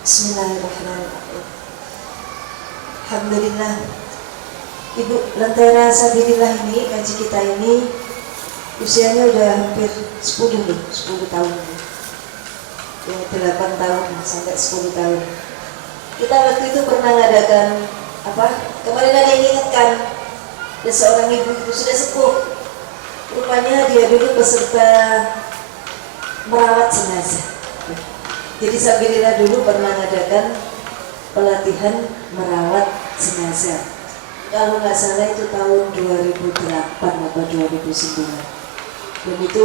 Bismillahirrahmanirrahim. Alhamdulillah. Ibu Lentera Sabilillah ini, ngaji kita ini usianya udah hampir 10 tahun. Ya, 8 tahun sampai 10 tahun. Kita waktu itu pernah mengadakan kemarin ada yang ingatkan, ada seorang ibu itu sudah sepuh. Rupanya dia dulu peserta merawat jenazah. Jadi Sabilillah dulu pernah mengadakan pelatihan merawat jenazah. Kalau nggak salah itu tahun 2008 atau 2009. Dan itu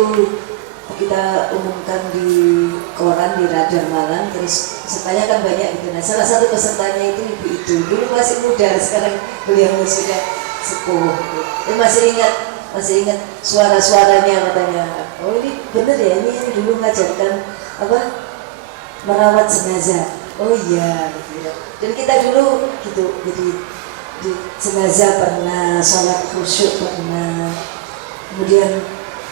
kita umumkan di koran di Radar Malang. Terus pesertanya kan banyak gitu. Nah, salah satu pesertanya itu ibu itu. Dulu masih muda, sekarang beliau sudah sepuh. Gitu. Dan masih ingat suara-suaranya katanya. Oh ini bener ya, ini yang dulu ngajarkan merawat jenazah. Oh iya gitu. Dan kita dulu gitu, jadi di jenazah pernah, sholat khusyuk pernah. Kemudian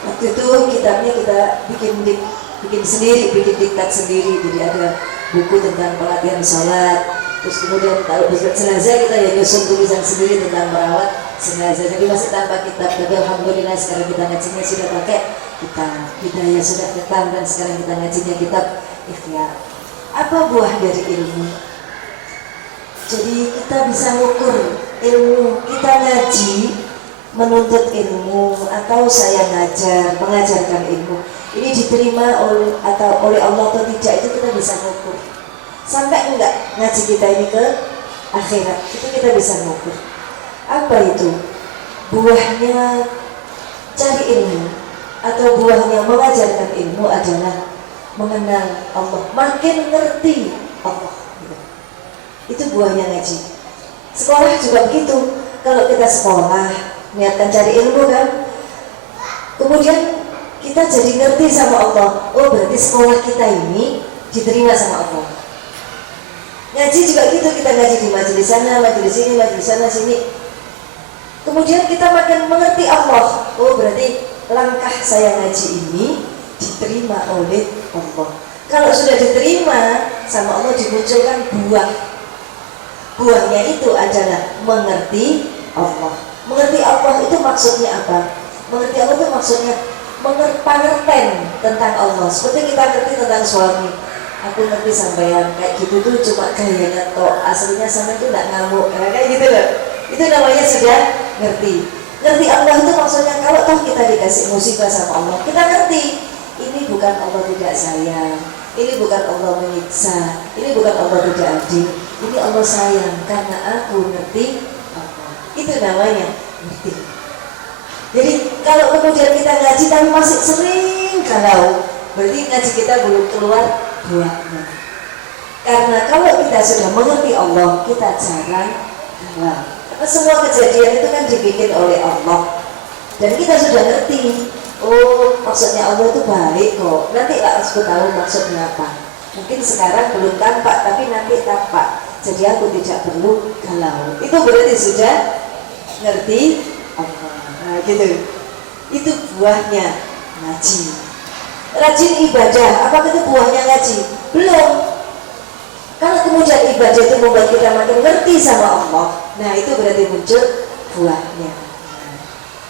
waktu itu kitabnya kita bikin sendiri, bikin diktat sendiri. Jadi ada buku tentang pelatihan sholat. Terus kemudian kalau jenazah kita ya nyusun tulisan sendiri tentang merawat jenazah. Jadi masih tanpa kitab. Tapi alhamdulillah sekarang kita ngajinya sudah pakai kitab. Hidayah sudah datang dan sekarang kita ngajinya kitab Ikhtiar. Apa buah dari ilmu? Jadi kita bisa mengukur ilmu. Kita ngaji, menuntut ilmu, atau saya mengajarkan ilmu. Ini diterima oleh Allah atau tidak, itu kita bisa mengukur. Sampai enggak ngaji kita ini ke akhirat, itu kita bisa mengukur. Apa itu? Buahnya cari ilmu atau buahnya mengajarkan ilmu adalah mengenal Allah, makin ngerti Allah. Itu buahnya ngaji. Sekolah juga begitu. Kalau kita sekolah, niatkan cari ilmu kan, kemudian kita jadi ngerti sama Allah. Oh berarti sekolah kita ini diterima sama Allah. Ngaji juga gitu, kita ngaji di majelis sana, majelis sini, majelis sana, sini. Kemudian kita makin mengerti Allah. Oh berarti langkah saya ngaji ini diterima oleh Allah. Kalau sudah diterima sama Allah, dimunculkan buahnya itu adalah mengerti Allah. Mengerti Allah itu maksudnya apa? Mengerti Allah itu maksudnya pengertian tentang Allah. Seperti kita ngerti tentang suami. Aku ngerti sampean kayak gitu tuh cuma gayanya toh, aslinya sampean tuh nggak ngamuk, kayak gitu loh. Itu namanya sudah ngerti. Ngerti Allah itu maksudnya kalau toh kita dikasih musibah sama Allah, kita ngerti. Ini bukan Allah tidak sayang, ini bukan Allah menyiksa, ini bukan Allah tidak adil, ini Allah sayang karena aku ngerti Allah. Itu namanya ngerti. Jadi kalau kemudian kita ngaji tapi masih sering galau, berarti ngaji kita belum keluar buahnya. Karena kalau kita sudah mengerti Allah, kita jarang galau. Karena semua kejadian itu kan dibikin oleh Allah. Dan kita sudah ngerti. Oh, maksudnya Allah itu baik kok. Nanti lah aku tahu maksudnya apa. Mungkin sekarang belum tampak, tapi nanti tampak. Jadi aku tidak perlu galau. Itu berarti sudah ngerti Allah. Nah, gitu. Itu buahnya ngaji. Rajin ibadah, apakah itu buahnya ngaji? Belum. Kalau kemudian ibadah itu membuat kita makin ngerti sama Allah, nah itu berarti muncul buahnya. Nah,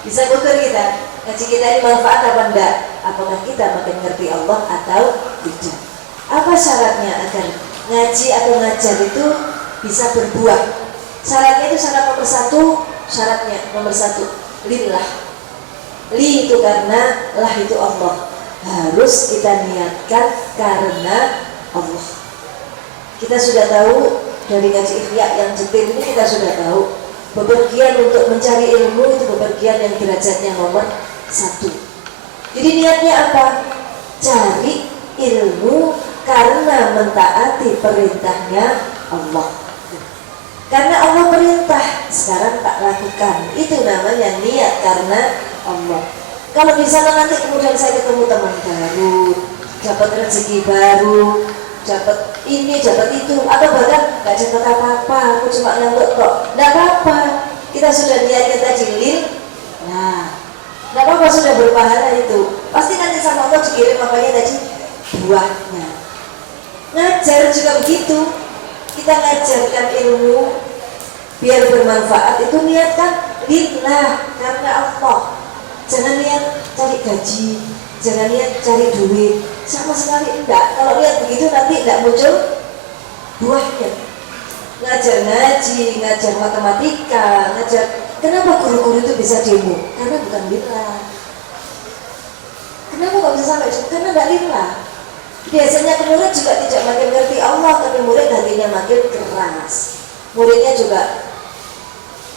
bisa ukur kita. Ngaji kita ini manfaat apa enggak? Apakah kita makin ngerti Allah atau tidak? Apa syaratnya agar ngaji atau ngajar itu bisa berbuah? Syaratnya itu syarat nomor satu, lillah. Li itu karena, lah itu Allah. Harus kita niatkan karena Allah. Kita sudah tahu dari ngaji Ikhya yang detail ini, kita sudah tahu bepergian untuk mencari ilmu itu bepergian yang derajatnya nomor 1. Jadi niatnya apa? Cari ilmu karena mentaati perintahnya Allah. Karena Allah perintah, sekarang tak lakukan. Itu namanya niat karena Allah. Kalau di sana nanti kemudian saya ketemu teman baru, dapat rezeki baru, dapat ini, dapat itu, atau bahkan nggak dapat apa-apa, aku cuma ngantuk kok, nggak apa-apa. Kita sudah niatnya tadi nah, nggak apa-apa, sudah berpahala itu. Pasti nanti sama Allah dikirim makanya tadi buahnya. Ngajar juga begitu. Kita ngajarkan ilmu biar bermanfaat, itu niatkan lillah, karena Allah. Jangan niat cari gaji, jangan niat cari duit, sama sekali enggak. Kalau niat begitu nanti enggak muncul buahnya. Ngajar ngaji, ngajar matematika, ngajar. Kenapa guru-guru itu bisa demo? Karena bukan lillah. Kenapa kok bisa sampai? Karena enggak lillah. Biasanya murid juga tidak makin ngerti Allah, tapi murid hatinya makin keras. Muridnya juga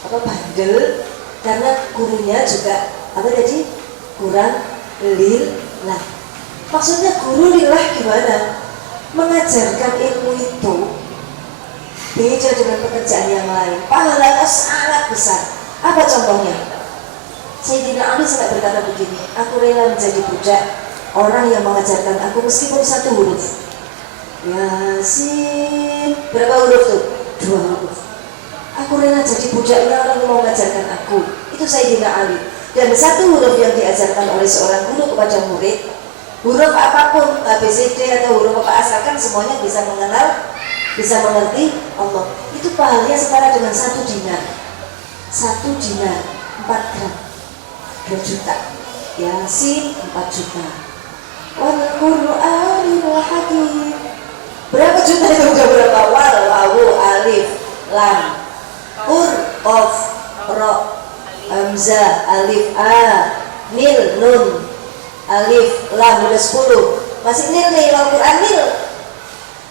bandel, karena gurunya juga kurang lillah. Maksudnya guru lillah gimana? Mengajarkan ilmu itu beda dengan pekerjaan yang lain, pahalanya sangat besar. Apa contohnya? Sayyidina Ali sampai berkata begini, aku rela menjadi budak orang yang mengajarkan aku meskipun satu huruf. Yasin, berapa huruf tuh? 2 huruf. Aku rela jadi budaknya orang yang mau mengajarkan aku. Itu Sayyidina Ali. Dan satu huruf yang diajarkan oleh seorang guru kepada murid, huruf apapun, ABCD atau huruf apa asalkan semuanya bisa mengenal, bisa mengerti Allah. Itu pahalanya setara dengan 1 dinar. 1 dinar 4 gram, 2 juta. Yasin 4 juta. Wal Qur'anil Hakim. Berapa juta itu? Udah berapa? Wal, wawu, alif, lam, qur, qaf, ra, hamzah, alif, a, nil, nun, alif, lam, udah 10. Masih nil nih, Wal Qur'an nil.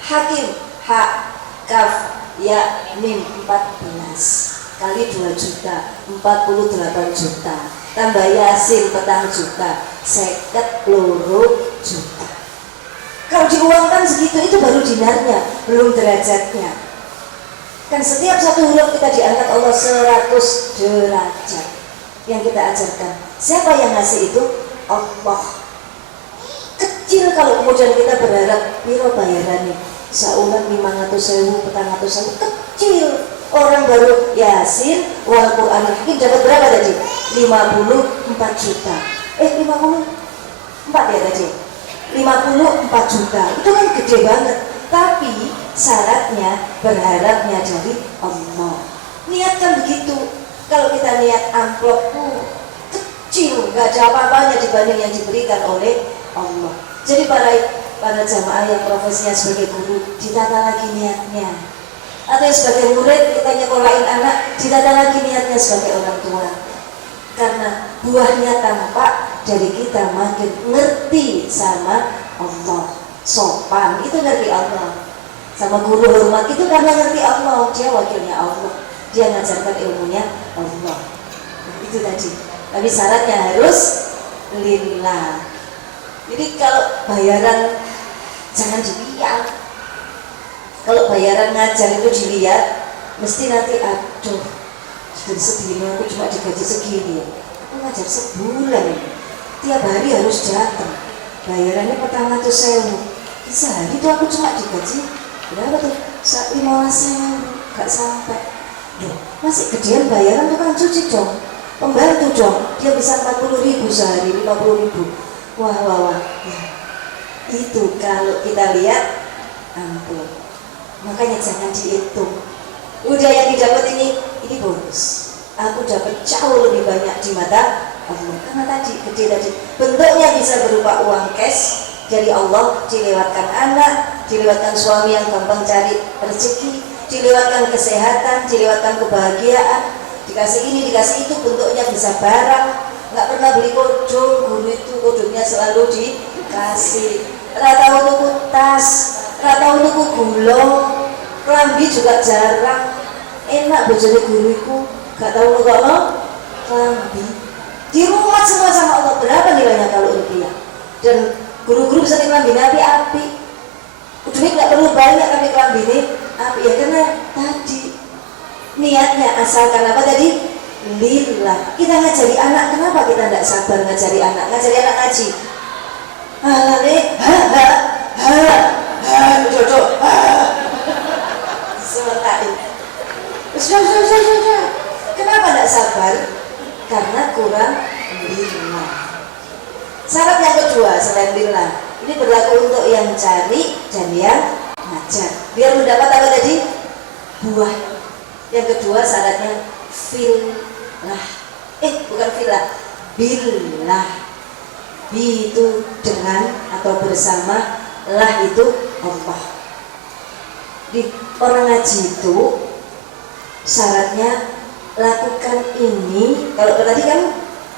Hakim, ha, kaf, ya, mim, 14 kali 2 juta, 48 juta. Tambah Yasin 4 juta, 52 juta. Kalau diuangkan segitu, itu baru dinarnya, belum derajatnya. Kan setiap satu huruf kita diangkat Allah 100 derajat yang kita ajarkan. Siapa yang ngasih itu? Allah. Kecil kalau kemudian kita berharap piro bayarannya, saulan 500.000, 400.000, kecil. Orang baru Yasin, Wal Qur'an Hakim dapat berapa tadi? 54 juta. 54 ya tadi? 54 juta. Itu kan gede banget. Tapi syaratnya berharapnya dari Allah. Niatkan begitu. Kalau kita niat amplop kecil, gak ada apa-apanya dibanding yang diberikan oleh Allah. Jadi para jamaah yang profesinya sebagai guru, ditata lagi niatnya. Atau sebagai murid kita nyekolahin anak, ditata lagi niatnya sebagai orang tua. Karena buahnya tampak dari kita makin ngerti sama Allah, sopan itu ngerti Allah. Sama guru hormat itu karena ngerti Allah, dia wakilnya Allah, dia ngajarkan ilmunya Allah. Nah, itu tadi. Tapi syaratnya harus lillah. Jadi kalau bayaran jangan dilihat. Kalau bayaran ngajar itu dilihat, mesti nanti aduh, dari segini aku cuma digaji segini. Aku ngajar sebulan, tiap hari harus datang. Bayarannya 400.000. Sehari itu aku cuma digaji berapa tuh? 15.000, gak sampai. Duh, masih gedean bayaran tukang cuci dong, pembantu dong. Dia bisa 40.000 sehari, 50.000. Wah. Ya. Itu kalau kita lihat, ampun. Makanya jangan dihitung. Udah yang didapat ini bonus. Aku dapat jauh lebih banyak di mata Allah. Karena tadi gede tadi. Bentuknya bisa berupa uang cash dari Allah, dilewatkan anak, dilewatkan suami yang gampang cari rezeki, dilewatkan kesehatan, dilewatkan kebahagiaan, dikasih ini, dikasih itu. Bentuknya bisa barang. Nggak pernah beli kodong, guru itu kodongnya selalu dikasih. Rata untuk tas, rata untuk gulung. Kelambi juga jarang. Enak bojone guruku, gak tahu nukokno kelambi. Di rumah semua sama Allah. Berapa nilainya kalau rupiah? Dan guru-guru bisa kelambi api-api. Duit gak perlu banyak tapi kelambi ini api. Ya karena tadi niatnya asalkan apa tadi? Lillah. Kita ngajari anak, kenapa kita tidak sabar ngajari anak? Ngajari anak ngaji. Jodoh. Sudah. Kenapa tidak sabar? Karena kurang lillah. Syarat yang kedua selain lillah, ini berlaku untuk yang cari dan yang ngajar. Biar mendapat apa tadi? Buah. Yang kedua syaratnya filah. Bukan filah, billah. Bi itu dengan atau bersama, lah itu Allah. Di orang ngaji itu syaratnya lakukan ini. Kalau tadi kan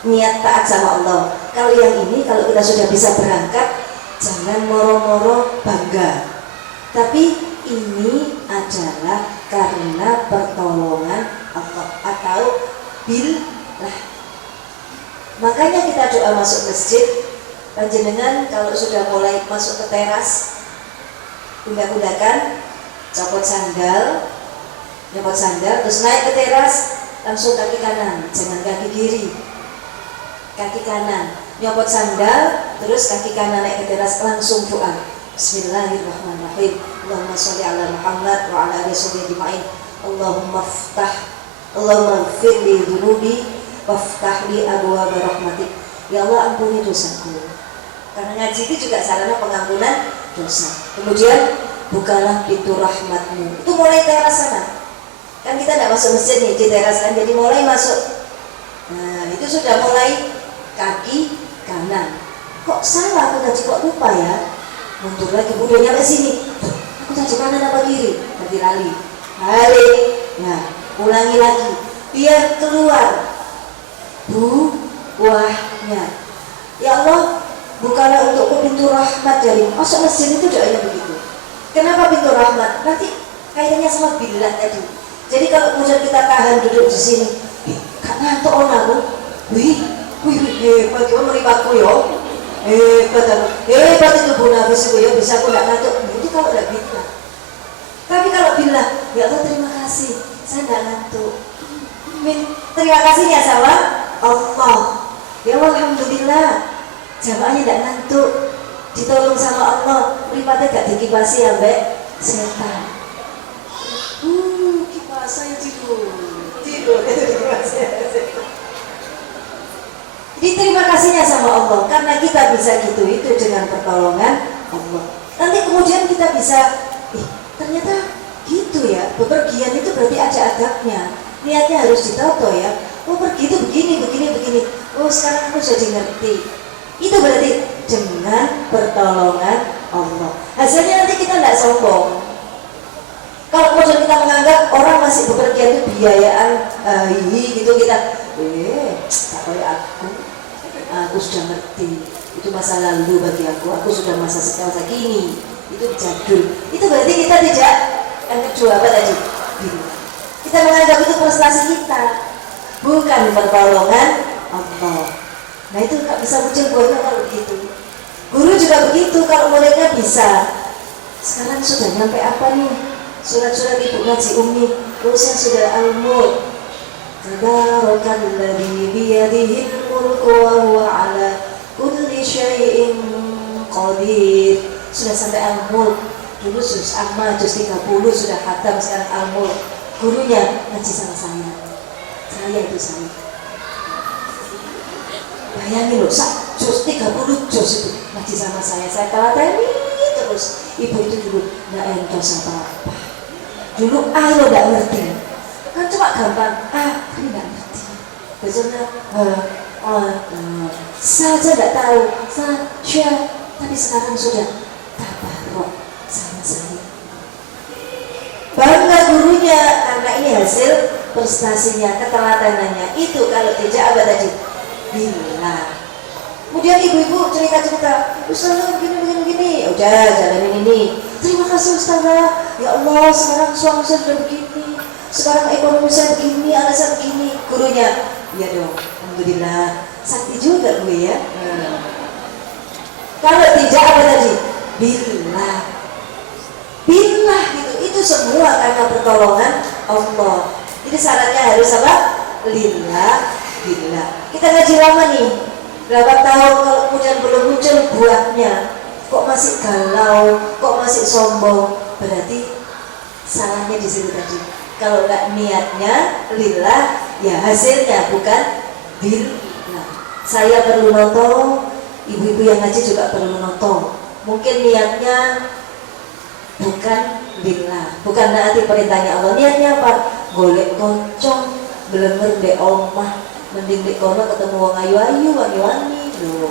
niat taat sama Allah. Kalau yang ini, kalau kita sudah bisa berangkat, jangan moro-moro bangga. Tapi ini adalah karena pertolongan Allah atau billah. Makanya kita doa masuk masjid, panjenengan kalau sudah mulai masuk ke teras, undak-undakan, nyopot sandal, terus naik ke teras, langsung kaki kanan, jangan kaki kiri. Kaki kanan, nyopot sandal, terus kaki kanan naik ke teras, langsung doa. Bismillahirrahmanirrahim. Allahumma sholli ala Muhammad wa ala ali ajma'in. Allahumma ighfir li dhunubi waftah li abwaab rahmatik. Ya Allah, ampuni dosaku. Karena ngaji itu juga sarana pengampunan dosa. Kemudian bukalah pintu rahmatmu. Itu mulai teras sana. Kan kita tidak masuk masjid nih, di teras kan, jadi mulai masuk. Nah, itu sudah mulai kaki kanan. Kok salah aku tadi, kok lupa ya? Mundur lagi, udah nyampe sini. Aku tadi kanan apa kiri? Tadi lali. Balik. Nah, ulangi lagi. Biar keluar buahnya. Ya Allah, bukalah untukku pintu rahmat dari masuk masjid. Itu doanya begitu. Kenapa pintu rahmat? Nanti kaitannya sama billah tadi. Jadi kalau kemudian kita tahan duduk di sini, gak ngantuk aku. Wih, hebat yo meripatku yo. Hebat itu Bu Nafis yo, bisa aku gak ngantuk. Itu kalau gak billah. Tapi kalau billah, ya Allah terima kasih, saya gak ngantuk. Terima kasihnya sama Allah. Ya Allah, alhamdulillah, jamaahnya gak ngantuk, ditolong sama Allah. Mripate gak dikipasi ambek setan. Saya tidur itu dikipasi setan. Jadi terima kasihnya sama Allah karena kita bisa gitu itu dengan pertolongan Allah. Nanti kemudian kita bisa, ternyata gitu ya, bepergian itu berarti ada adabnya. Niatnya harus ditoto ya. Oh, pergi itu begini. Oh, sekarang aku jadi ngerti. Itu berarti dengan pertolongan Allah. Hasilnya nanti kita tidak sombong. Kalau kemudian kita menganggap orang masih bepergian itu biayaan, gitu kita, tak kayak aku sudah ngerti. Itu masa lalu bagi aku sudah masa kini. Itu jadul. Itu berarti kita tidak, yang kedua apa tadi? Kita menganggap itu prestasi kita, bukan pertolongan Allah. Nah itu nggak bisa muncul buahnya kalau begitu. Guru juga begitu, kalau muridnya bisa. Sekarang sudah nyampe apa nih? Surat-surat ibu ngaji Umi, terusnya sudah Al-Mulk. Tabarakalladzi biyadihil mulku wa huwa ala kulli syai'in qadir. Sudah sampai Al-Mulk. Dulu juz amma juz 30 sudah khatam, sekarang Al-Mulk. Gurunya ngaji sama saya. Saya itu saya. Bayangin loh, juz 30 juz itu ngaji sama saya. Saya telateni terus. Ibu itu dulu enggak entos apa-apa. Dulu lo enggak ngerti. Kan cuma gampang, tapi enggak ngerti. Besoknya saja enggak tahu. Saja, tapi sekarang sudah tabarok sama saya. Bangga gurunya karena ini hasil prestasinya, ketelatenannya. Itu kalau tidak apa tadi? Billah. Kemudian ibu-ibu cerita-cerita, Ustazah begini. Udah jalanin ini. Terima kasih Ustazah. Ya Allah, sekarang suami saya sudah begini. Sekarang ekonomi saya begini, anak saya begini. Gurunya, iya dong. Alhamdulillah. Sakti juga gue ya. Kalau tidak apa tadi? Billah. Billah gitu. Itu semua karena pertolongan Allah. Jadi syaratnya harus apa? Lillah, billah. Kita ngaji lama nih. Berapa tahun kalau kemudian belum muncul buahnya, kok masih galau, kok masih sombong, berarti salahnya di situ tadi. Kalau nggak niatnya lillah, ya hasilnya bukan billah. Saya perlu nonton, ibu-ibu yang ngaji juga perlu nonton. Mungkin niatnya bukan lillah, bukan naati perintahnya Allah. Niatnya apa? Golek koncong, belenger ndek omah, mending ndek kono ketemu wong ayu-ayu, wangi-wangi lho.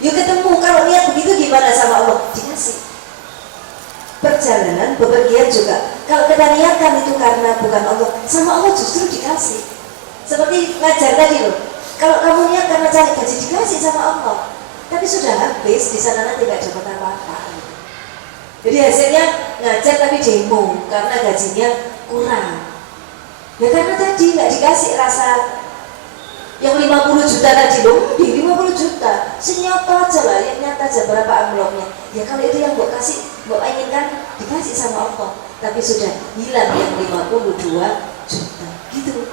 Yuk ketemu, kalau niat begitu gimana sama Allah? Dikasih. Perjalanan, bepergian juga. Kalau kita niatkan itu karena bukan Allah, sama Allah justru dikasih. Seperti ngajar tadi loh. Kalau kamu niat karena cari gaji, dikasih sama Allah. Tapi sudah habis, di sana nanti tidak dapat apa-apa. Jadi hasilnya ngajar tapi demo karena gajinya kurang. Ya karena tadi nggak dikasih rasa yang 50 juta tadi loh, di 50 juta senyata aja lah, yang nyata aja berapa amplopnya. Ya kalau itu yang Mbok kasih, Mbok inginkan dikasih sama Allah, tapi sudah hilang yang 52 juta gitu.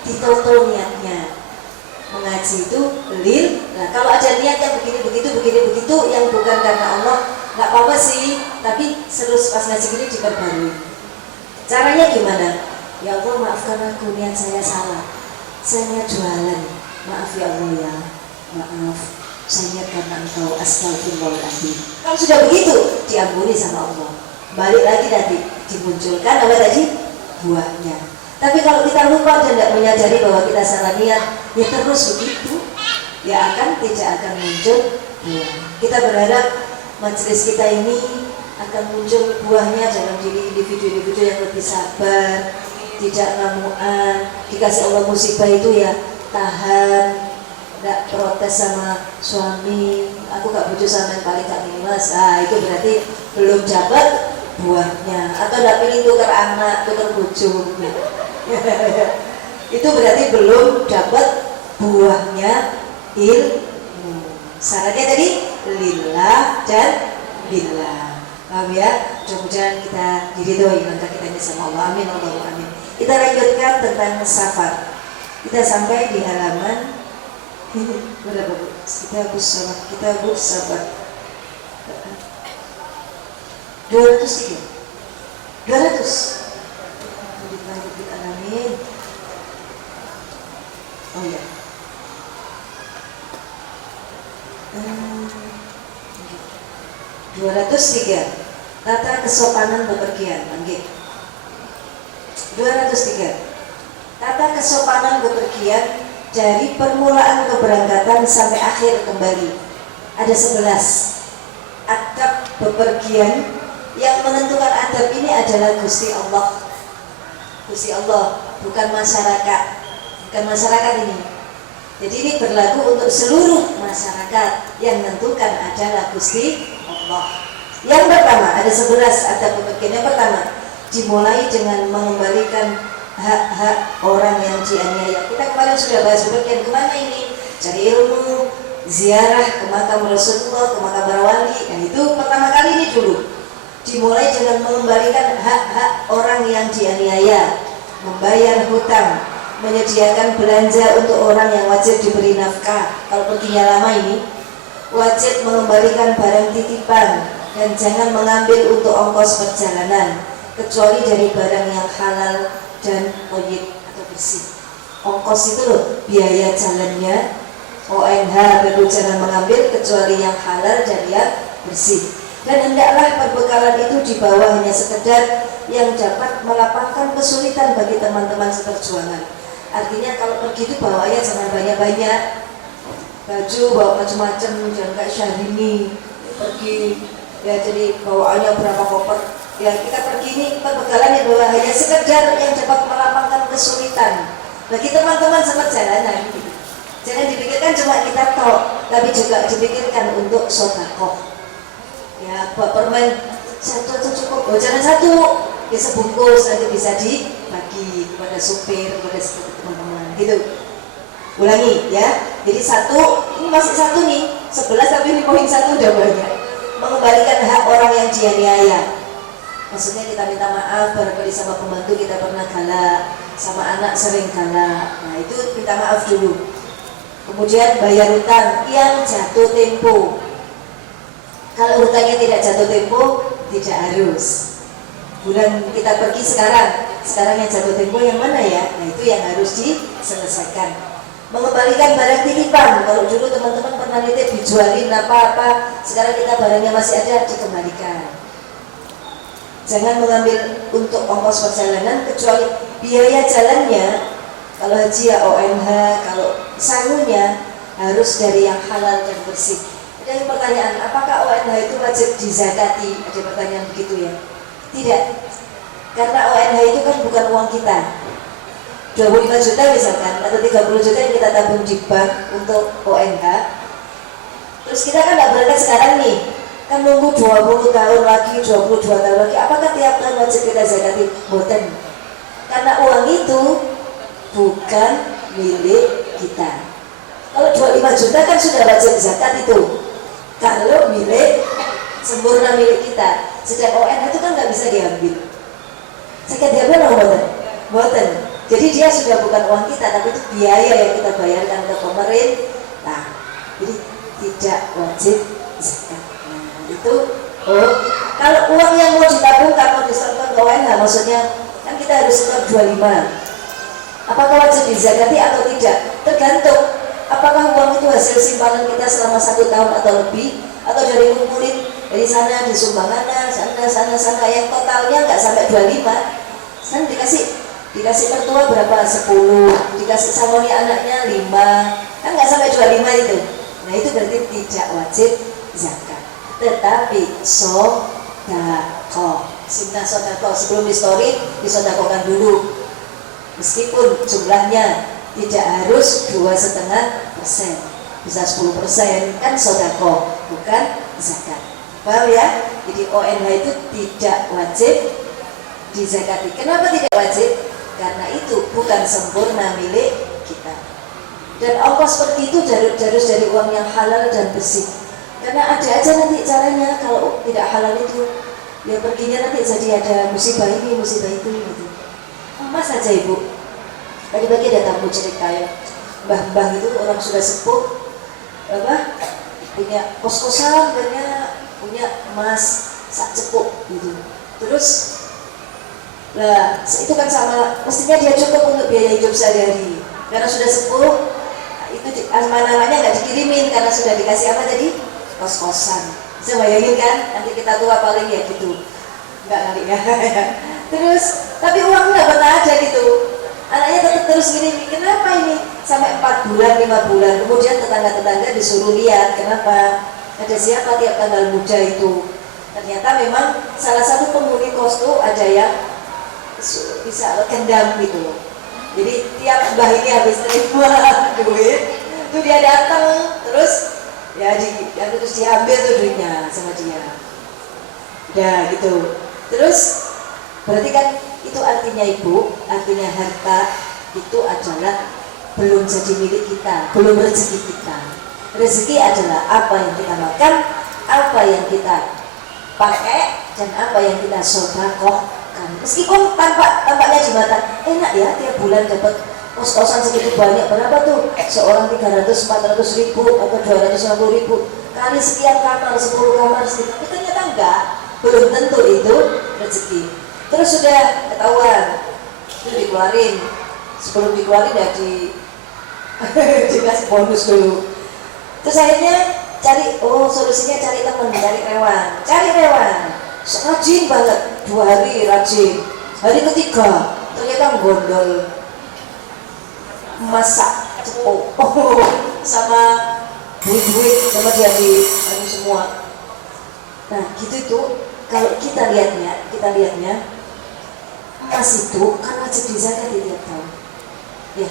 Ditotal niatnya mengaji itu lil. Nah kalau ada niat yang begini begitu yang bukan karena Allah, nggak apa-apa sih, tapi terus pas ngaji gini diperbarui. Caranya gimana? Ya Allah maafkan aku, niat saya salah, saya niat jualan, maaf ya Allah ya, maaf, saya niat karena Engkau, astagfirullahaladzim. Kalau sudah begitu diampuni sama Allah, balik lagi tadi dimunculkan apa tadi? Buahnya. Tapi kalau kita lupa dan tidak menyadari bahwa kita salah niat, ya terus begitu, ya tidak akan muncul buah. Kita berharap majelis kita ini akan muncul buahnya dalam diri individu-individu yang lebih sabar, tidak ngamuan, dikasih Allah musibah itu ya tahan, tidak protes sama suami, aku gak butuh sama yang paling gak ini mas. Itu berarti belum dapat buahnya. Atau tidak pilih tukar anak, tukar bojo itu berarti belum dapat buahnya ilmu. Syaratnya tadi lillah dan billah. Paham ya? Mudah-mudahan kita diridhoi langkah kita ini sama Allah. Amin Allahumma amin. Kita lanjutkan tentang safar. Kita sampai di halaman berapa Bu? Kita bus safar 203. 200. Amin. Oh ya. 203. Tata kesopanan bepergian. 203. Tata kesopanan bepergian dari permulaan keberangkatan sampai akhir kembali. Ada 11 adab bepergian. Yang menentukan adab ini adalah Gusti Allah. Gusti Allah, bukan masyarakat. Bukan masyarakat ini. Jadi ini berlaku untuk seluruh masyarakat. Yang menentukan adalah Gusti Allah. Yang pertama, ada 11 adab bepergian. Yang pertama, dimulai dengan mengembalikan hak-hak orang yang dianiaya. Kita kemarin sudah bahas bepergian kemana ini? Cari ilmu, ziarah ke makam Rasulullah, ke makam para wali. Nah itu pertama kali ini dulu. Dimulai dengan mengembalikan hak-hak orang yang dianiaya, membayar hutang, menyediakan belanja untuk orang yang wajib diberi nafkah. Kalau perginya lama ini, wajib mengembalikan barang titipan dan jangan mengambil untuk ongkos perjalanan kecuali dari barang yang halal dan thayyib atau bersih. Ongkos itu loh, biaya jalannya, ONH perlu jangan mengambil kecuali yang halal dan yang bersih. Dan hendaklah perbekalan itu dibawa hanya sekedar yang dapat melapangkan kesulitan bagi teman-teman seperjuangan. Artinya kalau pergi itu bawanya jangan banyak-banyak, baju bawa macam-macam, jangan kayak Syahrini pergi ya jadi bawaannya berapa koper. Ya kita pergi ini perbekalan yang bawa hanya sekedar yang dapat melapangkan kesulitan bagi teman-teman seperjalanan. Jangan dipikirkan cuma kita tok, tapi juga dipikirkan untuk sedekah. Ya, buat permen satu aja cukup. Oh, jangan satu, ya sebungkus nanti bisa dibagi kepada supir, kepada teman-teman. Gitu. Ulangi ya. Jadi satu, ini masih satu nih, 11 tapi ini poin satu udah banyak. Mengembalikan hak orang yang dianiaya. Maksudnya kita minta maaf barangkali sama pembantu kita pernah galak, sama anak sering galak. Nah itu minta maaf dulu. Kemudian bayar hutang yang jatuh tempo. Kalau hutangnya tidak jatuh tempo, tidak harus. Bulan kita pergi sekarang yang jatuh tempo yang mana ya? Nah itu yang harus diselesaikan. Mengembalikan barang titipan. Kalau dulu teman-teman pernah nitip dijualin apa-apa, sekarang kita barangnya masih ada, dikembalikan. Jangan mengambil untuk ongkos perjalanan kecuali biaya jalannya. Kalau haji ya OMH, kalau sangunya harus dari yang halal dan bersih. Ada pertanyaan, apakah OMH itu wajib dizakati? Ada pertanyaan begitu ya? Tidak, karena OMH itu kan bukan uang kita. 25 juta misalkan, atau 30 juta yang kita tabung di bank untuk OMH. Terus kita kan nggak berangkat sekarang nih, kan nunggu 20 tahun lagi, 22 tahun lagi. Apakah tiap tahun wajib kita zakati? Boten. Karena uang itu bukan milik kita. Kalau 25 juta kan sudah wajib zakat itu. Kalau milik sempurna milik kita. Sedang ON itu kan nggak bisa diambil. Zakat diambil atau boten? Boten. Jadi dia sudah bukan uang kita, tapi itu biaya yang kita bayarkan ke pemerintah. Jadi tidak wajib zakat. Nah, itu kalau uang yang mau ditabungkan, mau diserahkan ke ONH, maksudnya kan kita harus setor 25. Apakah wajib dizakati atau tidak? Tergantung. Apakah uang itu hasil simpanan kita selama 1 tahun atau lebih, atau dari ngumpulin dari sana di sumbangan sana yang totalnya nggak sampai 25. Kan dikasih mertua berapa? 10, dikasih samoni anaknya 5, kan nggak sampai 25 itu. Nah itu berarti tidak wajib zakat. Tetapi sodako, sunnah sodako sebelum disodakokan dulu. Meskipun jumlahnya tidak harus 2,5%, bisa 10%, kan sodako, bukan zakat. Paham ya? Jadi ONH itu tidak wajib dizakati. Kenapa tidak wajib? Karena itu bukan sempurna milik kita. Dan ongkos seperti itu harus dari uang yang halal dan bersih. Karena ada aja nanti caranya kalau tidak halal itu, ya perginya nanti jadi ada musibah ini, musibah itu gitu. Emas saja ibu. Pagi-pagi ada tamu cerita ya, mbah-mbah itu orang sudah sepuh, punya kos-kosan, punya emas sak cepuk gitu. Terus, lah itu kan sama, mestinya dia cukup untuk biaya hidup sehari-hari. Karena sudah sepuh, itu namanya nggak dikirimin karena sudah dikasih apa tadi? Kos-kosan. Bisa bayangin kan? Nanti kita tua paling ya gitu. Enggak kali ya. Terus, tapi uang nggak pernah ada gitu. Anaknya tetap terus gini, kenapa ini? Sampai 4 bulan, 5 bulan. Kemudian tetangga-tetangga disuruh lihat, kenapa? Ada siapa tiap tanggal muda itu? Ternyata memang salah satu penghuni kos itu ada yang bisa kendam gitu. Jadi tiap mbah ini habis terima duit, itu dia datang terus ya terus diambil tuh duitnya sama dia. Udah gitu. Terus berarti kan itu artinya ibu, artinya harta itu adalah belum jadi milik kita, belum rezeki kita. Rezeki adalah apa yang kita makan, apa yang kita pakai, dan apa yang kita sedekahkan. Meskipun tampaknya di mata enak ya, tiap bulan dapat kos-kosan segitu banyak, berapa tuh? Seorang 300-400 ribu atau 250 ribu kali sekian kamar, 10 kamar segitu. Tapi ternyata enggak, belum tentu itu rezeki. Terus sudah ketahuan, itu dikeluarin. Sebelum dikeluarin ya dikasih bonus dulu. Terus akhirnya solusinya cari teman, cari rewan. Rajin banget, 2 hari rajin. Hari ketiga ternyata gondol, masak cepuk sama duit sama dia di semua. Nah gitu itu kalau kita lihatnya emas itu kan wajib dizakat tiap tahun. Ya,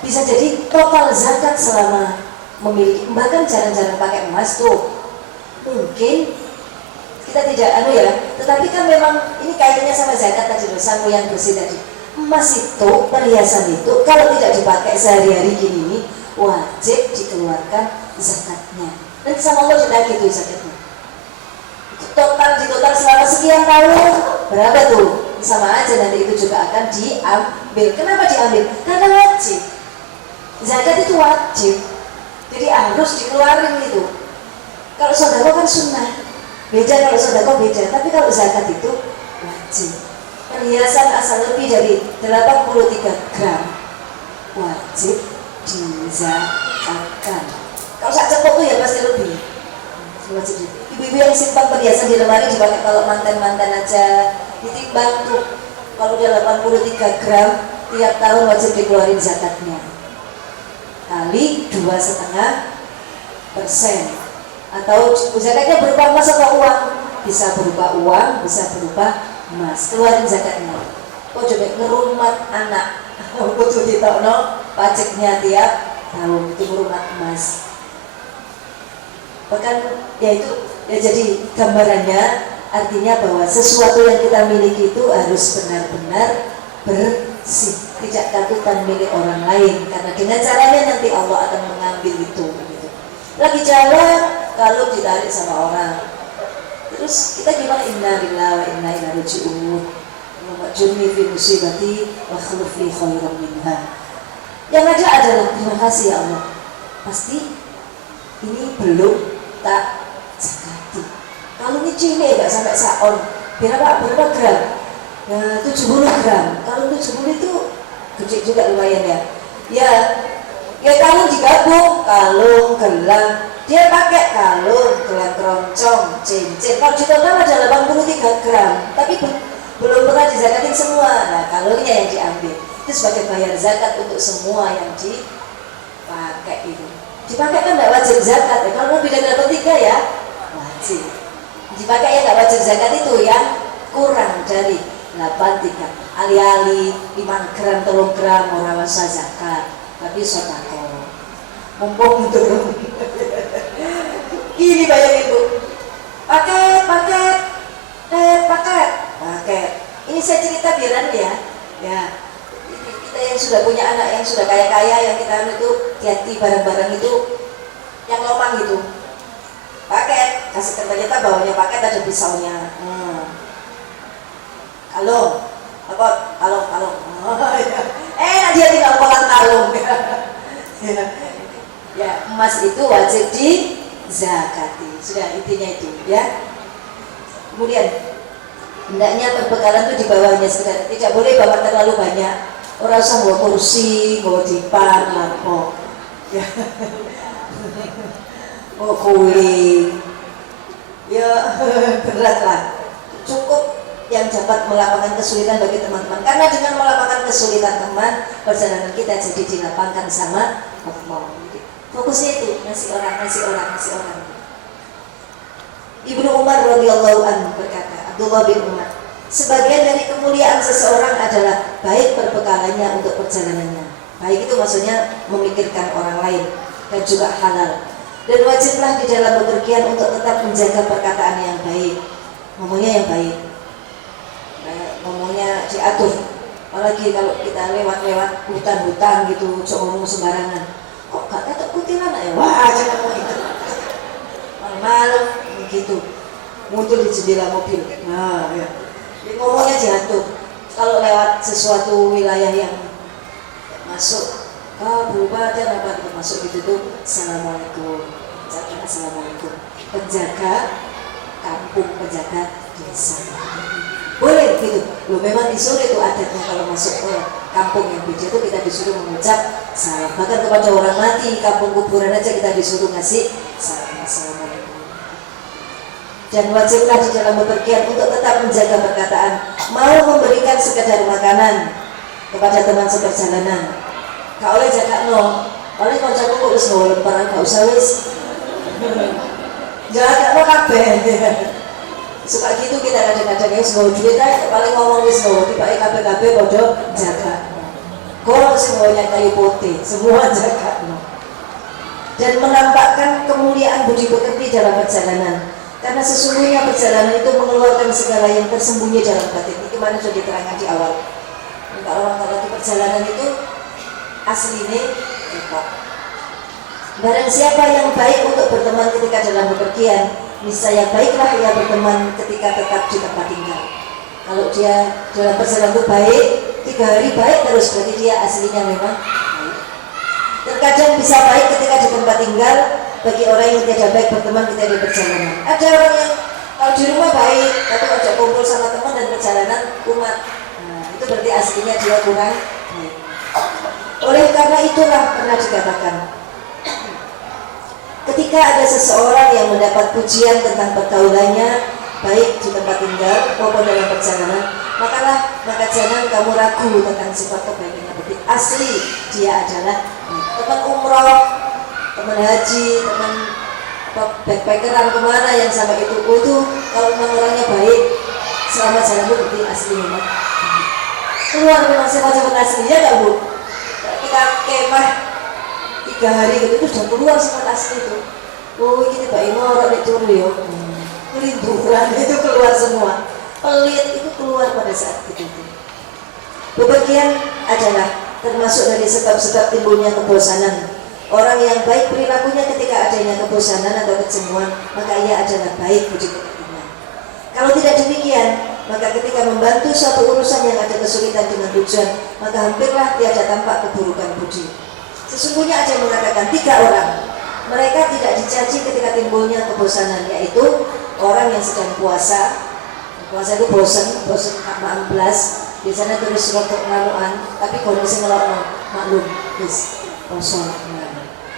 bisa jadi total zakat selama memiliki, bahkan jarang-jarang pakai emas tuh. Mungkin kita tidak tetapi kan memang ini kaitannya sama zakat tadi, sangu yang bersih tadi. Emas itu, perhiasan itu kalau tidak dipakai sehari-hari gini wajib dikeluarkan zakatnya. Dan sama Allah juga gitu zakatnya. Total selama sekian tahun berapa tuh? Sama aja nanti itu juga akan diambil. Kenapa diambil? Karena wajib. Zakat itu wajib, jadi harus dikeluarin itu. Kalau sedekah kan sunnah, beda. Kalau sedekah beda, tapi kalau zakat itu wajib. Perhiasan asal lebih dari 83 gram wajib dizakatkan. Kalau sak cepuk tuh ya pasti lebih wajib. Ibu-ibu yang simpan perhiasan di lemari dipakai kalau mantan-mantan aja, ditimbang tuh kalau dia 83 gram tiap tahun wajib dikeluarin zakatnya kali 2,5%. Atau zakatnya berupa emas atau uang, bisa berupa uang, bisa berupa emas, keluarin zakatnya. Oh coba ngerumat anak kudu ditokno pajaknya tiap tahun, itu ngerumat emas. Bahkan ya itu ya, jadi gambarannya artinya bahwa sesuatu yang kita miliki itu harus benar-benar bersih, tidak katutan milik orang lain, karena dengan caranya nanti Allah akan mengambil itu gitu. Lagi jalan kalau ditarik sama orang, terus kita gimana? Inna lillahi wa inna ilaihi raji'un, wajurni fi musibati wa khuluf li khairan minha. Yang ada adalah terima kasih ya Allah, pasti ini belum tak zakati. Kalau ini cilik nggak sampai saon, berapa gram? Ya 70 gram. Kalau 70 itu gede juga lumayan ya. Ya kalung digabung, kalung, gelang. Dia pakai kalung, gelang keroncong, cincin. Kalau di total ada 83 gram, tapi belum pernah dizakatin semua. Nah kalungnya yang diambil itu sebagai bayar zakat untuk semua yang dipakai itu. Dipakai kan tidak wajib zakat ya. Kalau lebih dari 83 ya wajib. Dipakai yang tidak wajib zakat itu yang kurang dari 83, ali-ali 5 gram, 3 gram orang wasa zakat, tapi sodako mumpung turun. Ini bayangin Bu, paket. Ini saya cerita biaran ya. Kita yang sudah punya anak yang sudah kaya-kaya, yang kita itu hati barang-barang itu yang lomang gitu. Paket, kasih ternyata bawahnya paket ada pisaunya. Kalung. Dia tinggal pola kalung. Ya, emas itu wajib dizakati. Sudah intinya itu ya. Kemudian hendaknya perbekalan itu di bawahnya sekedar, tidak boleh bawa terlalu banyak. Orang usah bawa kursi, bawa dipan, lampu. Ya. Bawa kuling. Ya, berat lah. Cukup yang dapat melapangkan kesulitan bagi teman-teman, karena dengan melapangkan kesulitan teman, perjalanan kita jadi dilapangkan sama Allah. Fokusnya itu ngasih orang. Ibnu Umar radhiyallahu anhu berkata, Abdullah bin Umar, sebagian dari kemuliaan seseorang adalah baik perbekalannya untuk perjalanannya. Baik itu maksudnya memikirkan orang lain dan juga halal. Dan wajiblah di dalam bepergian untuk tetap menjaga perkataan yang baik, ngomongnya yang baik. Ngomongnya diatur, apalagi kalau kita lewat hutan gitu, jangan ngomong sembarangan. Kok gak ketok kutilan ya? Wah, jangan ngomong itu. Malam begitu, muncul di jendela mobil. Nah, ya. Jadi ngomongnya diatur. Kalau lewat sesuatu wilayah yang masuk, berubah aja apa masuk gitu tuh. Assalamualaikum. Assalamualaikum. Penjaga kampung, penjaga desa. Boleh gitu. Loh memang disuruh itu adatnya kalau masuk ke kampung yang beda itu kita disuruh mengucap salam. Bahkan kepada orang mati, kampung kuburan aja kita disuruh ngasih salam. Assalamualaikum. Dan wajiblah di dalam bepergian untuk tetap menjaga perkataan. Mau memberikan sekedar makanan kepada teman seperjalanan, gak oleh jaga no. Paling kancaku kok wis ngolong barang gak usah wis. Jaga no kabeh. Suka gitu kita kadang-kadang ya semua duit aja paling ngomong wis ngomong tiba kabeh bodoh jaga. Kalau semuanya kayu putih semua jaga. Dan menampakkan kemuliaan budi pekerti dalam perjalanan, karena sesungguhnya perjalanan itu mengeluarkan segala yang tersembunyi dalam batin. Ini kemarin sudah diterangkan di awal. Kalau di perjalanan itu aslinya kok. Barang siapa yang baik untuk berteman ketika dalam bepergian, niscaya baiklah ia berteman ketika tetap di tempat tinggal. Kalau dia dalam perjalanan itu baik, 3 hari baik terus, berarti dia aslinya memang baik. Terkadang bisa baik ketika di tempat tinggal bagi orang yang tidak baik berteman ketika di perjalanan. Ada orang yang kalau di rumah baik, tapi kalau ajak kumpul sama teman dan perjalanan umat, itu berarti aslinya dia kurang baik. Oleh karena itulah pernah dikatakan, Ketika ada seseorang yang mendapat pujian tentang pergaulannya, baik di tempat tinggal maupun dalam perjalanan, maka jangan kamu ragu tentang sifat kebaikannya. Berarti asli dia adalah teman umroh, teman haji, teman backpackeran kemana yang sampai itu kalau memang orangnya baik selama jalan itu berarti asli memang keluar memang sifat-sifat aslinya nggak Bu? Kita kemah 3 hari gitu itu sudah keluar sifat asli itu. Oh ini Pak Imo orang itu ya kelinduran itu keluar semua, pelit itu keluar pada saat itu. Bepergian adalah termasuk dari sebab-sebab timbulnya kebosanan. Orang yang baik perilakunya ketika adanya kebosanan atau kejenuhan, maka ia adalah baik budi pekertinya. Kalau tidak demikian, maka ketika membantu suatu urusan yang ada kesulitan dengan tujuan, maka hampirlah tiada tampak keburukan budi. Sesungguhnya ada yang mengatakan 3 orang, mereka tidak dicaci ketika timbulnya kebosanan, yaitu orang yang sedang puasa itu bosan belas, biasanya terus rotok ngaluan, tapi kondisi ngelokno maklum, bis kosong.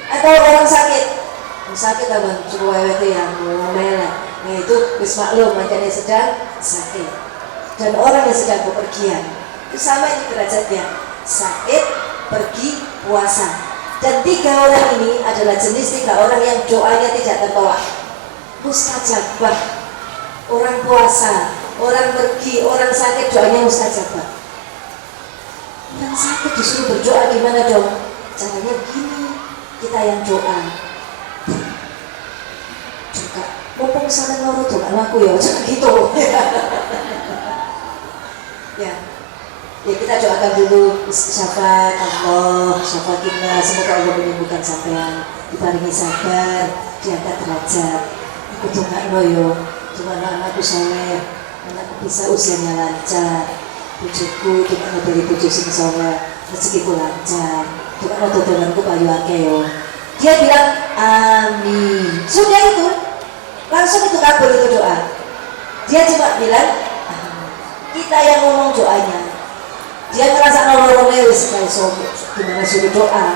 Atau orang sakit abang suruh wewet yang ngomel, nah itu bis maklum makanya sedang sakit. Dan orang yang sedang bepergian itu sama ini derajatnya, sakit, pergi, puasa. Dan 3 orang ini adalah jenis 3 orang yang doanya tidak tertolak, mustajabah. Orang puasa, orang pergi, orang sakit doanya mustajabah. Orang sakit disuruh berdoa gimana dong? Caranya begini, kita yang doa juga mumpung sana ngurut tuh gak laku ya, jangan gitu. Ya kita doakan dulu syafaat Allah, syafaatillah, semoga Allah menyembuhkan sampean, diparingi sabar, diangkat derajat. Aku dongakno yo, dongakno anakku soleh, anakku bisa usianya lancar, bojoku dongakno dari bojo sing soleh, rezekiku lancar, dongakno dodolanku payu akeh yo. Dia bilang amin. Sudah itu, langsung itu kabul itu doa. Dia cuma bilang amin. Kita yang ngomong doanya. Dia ngerasa nolong lewis kayak gimana suruh doa.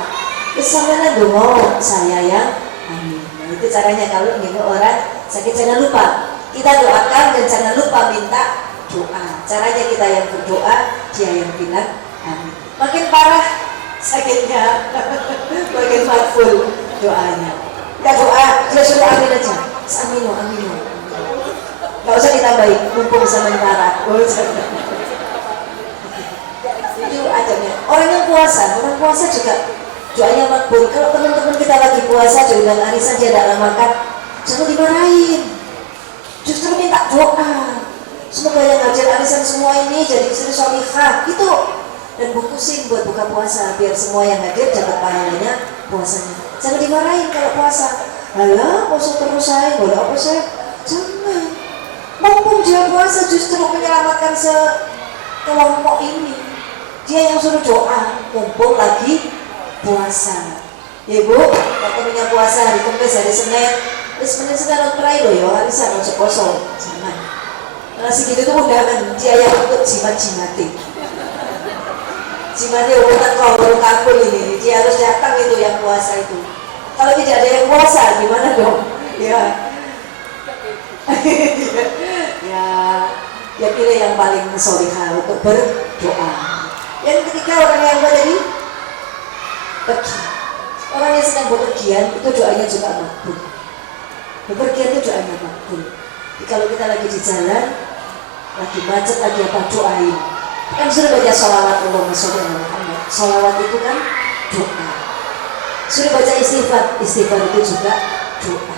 Kesampean dongo saya yang amin. Nah, itu caranya kalau ingin orang sakit jangan lupa kita doakan dan jangan lupa minta doa. Caranya kita yang berdoa, dia yang bilang amin. Makin parah sakitnya, makin makbul doanya. Kita doa, dia suruh amin aja. Aminu. Gak usah ditambahin, mumpung sementara. Itu adanya. Orang yang puasa juga doanya makbul. Kalau teman-teman kita lagi puasa diundang arisan dia tidak makan, jangan dimarahin. Justru minta doa. Semoga yang ngajar arisan semua ini jadi istri sholihah gitu. Dan bungkusin buat buka puasa biar semua yang hadir dapat pahalanya puasanya. Jangan dimarahin kalau puasa. Alah, puasa terus saya, boleh apa saya? Jangan. Mumpung dia puasa justru menyelamatkan sekelompok ini. Dia yang suruh doa, mumpung lagi puasa. Ya Bu, waktu punya puasa hari Kamis, hari Senin, terus Senin perai loh ya, hari Sabtu kosong. Jangan. Nah segitu tuh undangan dia yang untuk jimat-jimati. Jimatnya urutan kalau kabul ini, dia harus datang itu yang puasa itu. Kalau tidak ada yang puasa, gimana dong? Ya, ya pilih yang paling solihah untuk berdoa. Yang ketiga orang yang tadi pergi. Orang yang sedang bepergian itu doanya juga makbul. Bepergian itu doanya makbul. Jadi kalau kita lagi di jalan, lagi macet, lagi apa doain. Kan sudah baca sholawat Allahumma sholli ala Muhammad. Sholawat itu kan doa. Sudah baca istighfar itu juga doa.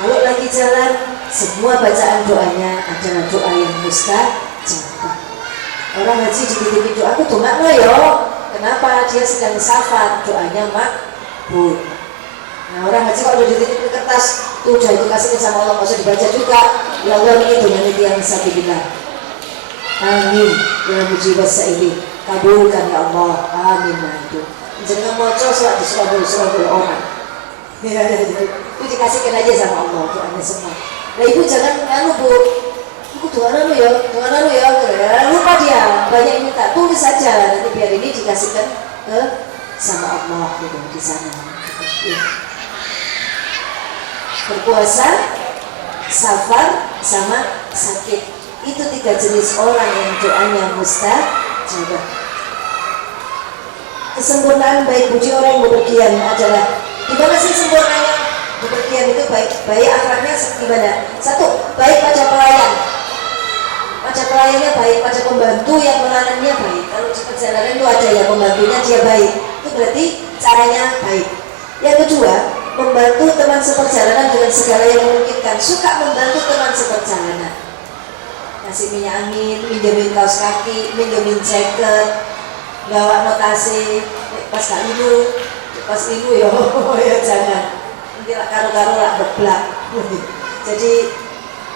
Kalau lagi jalan, semua bacaan doanya adalah doa yang mustajabah. Orang haji dititipin doa, aku doa yo. Kenapa? Dia sedang safar, doanya makbul. Nah orang haji kalau udah dititipin kertas, tuh udah itu kasihkan sama Allah, nggak usah dibaca juga. Ya Allah ini dengan itu yang bisa dibilang. Amin. Ya mujibah sa'ili. Kabulkan ya Allah. Amin. Nah itu. Jangan bocor sholat di surabaya orang. Ya, itu dikasihkan aja sama Allah doanya semua. Nah ibu jangan Bu. Aku doa lu ya. Lupa dia, banyak yang minta, tulis saja nanti biar ini dikasihkan ke sama Allah gitu di sana. Ya. berpuasa, safar, sama sakit. Itu 3 jenis orang yang doanya mustajabah. Kesempurnaan baik budi orang yang bepergian adalah, gimana sih sempurnanya bepergian itu? Baik akhlaknya gimana? 1, baik pada pelayan, pada pelayannya baik, pada pembantu yang melayaninya baik. Kalau di perjalanan itu ada yang membantunya dia baik, itu berarti caranya baik. Yang kedua, membantu teman seperjalanan dengan segala yang memungkinkan. Suka membantu teman seperjalanan, kasih minyak angin, minjemin kaos kaki, minjemin jaket, bawa notasi, pas gak minum, pas minum ya jangan, nanti lah karo-karo lah beblak. Jadi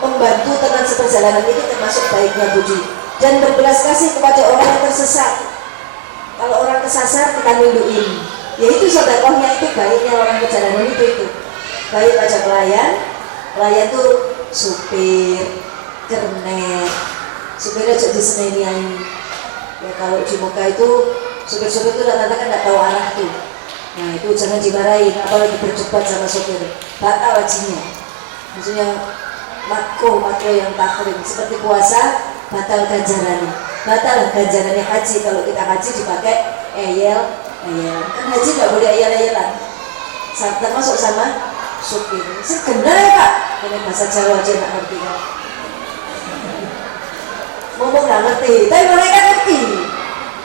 membantu teman seperjalanan itu termasuk baiknya budi. Dan berbelas kasih kepada orang yang tersesat. Kalau orang kesasar kita ninduin, ya itu sedekahnya, itu baiknya orang perjalanan itu. Baik pada pelayan tuh supir, kernet, supirnya jadi senenian. Ya kalau di Mekah itu supir-supir itu rata-rata kan nggak tahu arah tuh. Nah itu jangan dimarahin, apalagi berdebat sama supir, batal hajinya. Maksudnya makro yang taklim, seperti puasa batal ganjarannya haji. Kalau kita haji dipakai eyel, kan haji nggak boleh eyel-eyelan, termasuk sama supir. Segena ya Pak, ini bahasa Jawa aja nggak ngerti kan? Ngomong nggak ngerti, tapi mereka ngerti.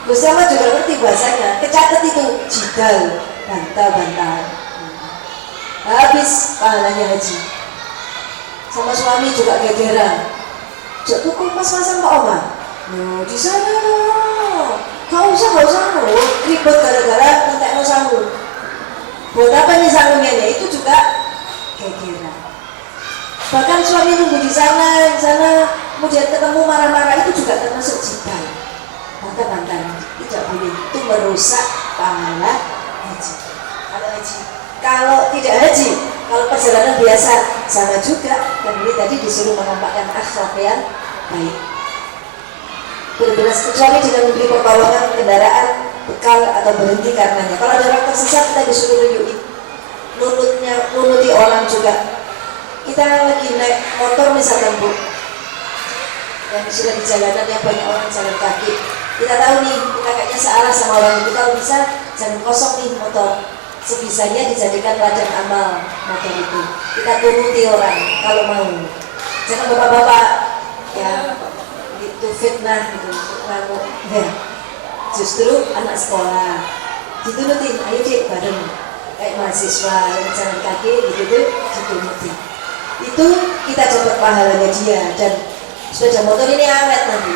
Bersama juga ngerti bahasanya. Kecatet itu jidal, bantal. Habis pahalanya haji. Sama suami juga gegeran. Jok tuku pas-pasan Pak Oma. No, di sana no. Gak usah ribet gara-gara entek sanggup. Buat apa nih sanggupnya? Itu juga gegeran. Bahkan suami nunggu di sana, kemudian ketemu marah-marah, itu juga termasuk jidal. Bantal, tidak boleh, itu merusak pahala haji. Kalau tidak haji, kalau perjalanan biasa sama juga. Dan ini tadi disuruh menampakkan akhlak yang baik. Berbelas kecuali dengan memberi pertolongan kendaraan, bekal atau berhenti karenanya. Kalau ada orang tersesat kita disuruh nunuti orang juga. Kita lagi naik motor misalkan Bu, yang sudah di jalanan yang banyak orang jalan kaki. Kita tahu nih, kita kayaknya searah sama orang itu. Kalau bisa jangan kosong nih motor, sebisanya dijadikan ladang amal motor itu. Kita turuti orang kalau mau. Jangan bapak-bapak ya itu fitnah gitu, ngamuk. Ya. Justru anak sekolah diturutin, ayo Cik bareng. Kayak mahasiswa yang jalan kaki gitu dituruti. Itu kita dapat pahalanya dia. Dan sepeda motor ini awet nanti,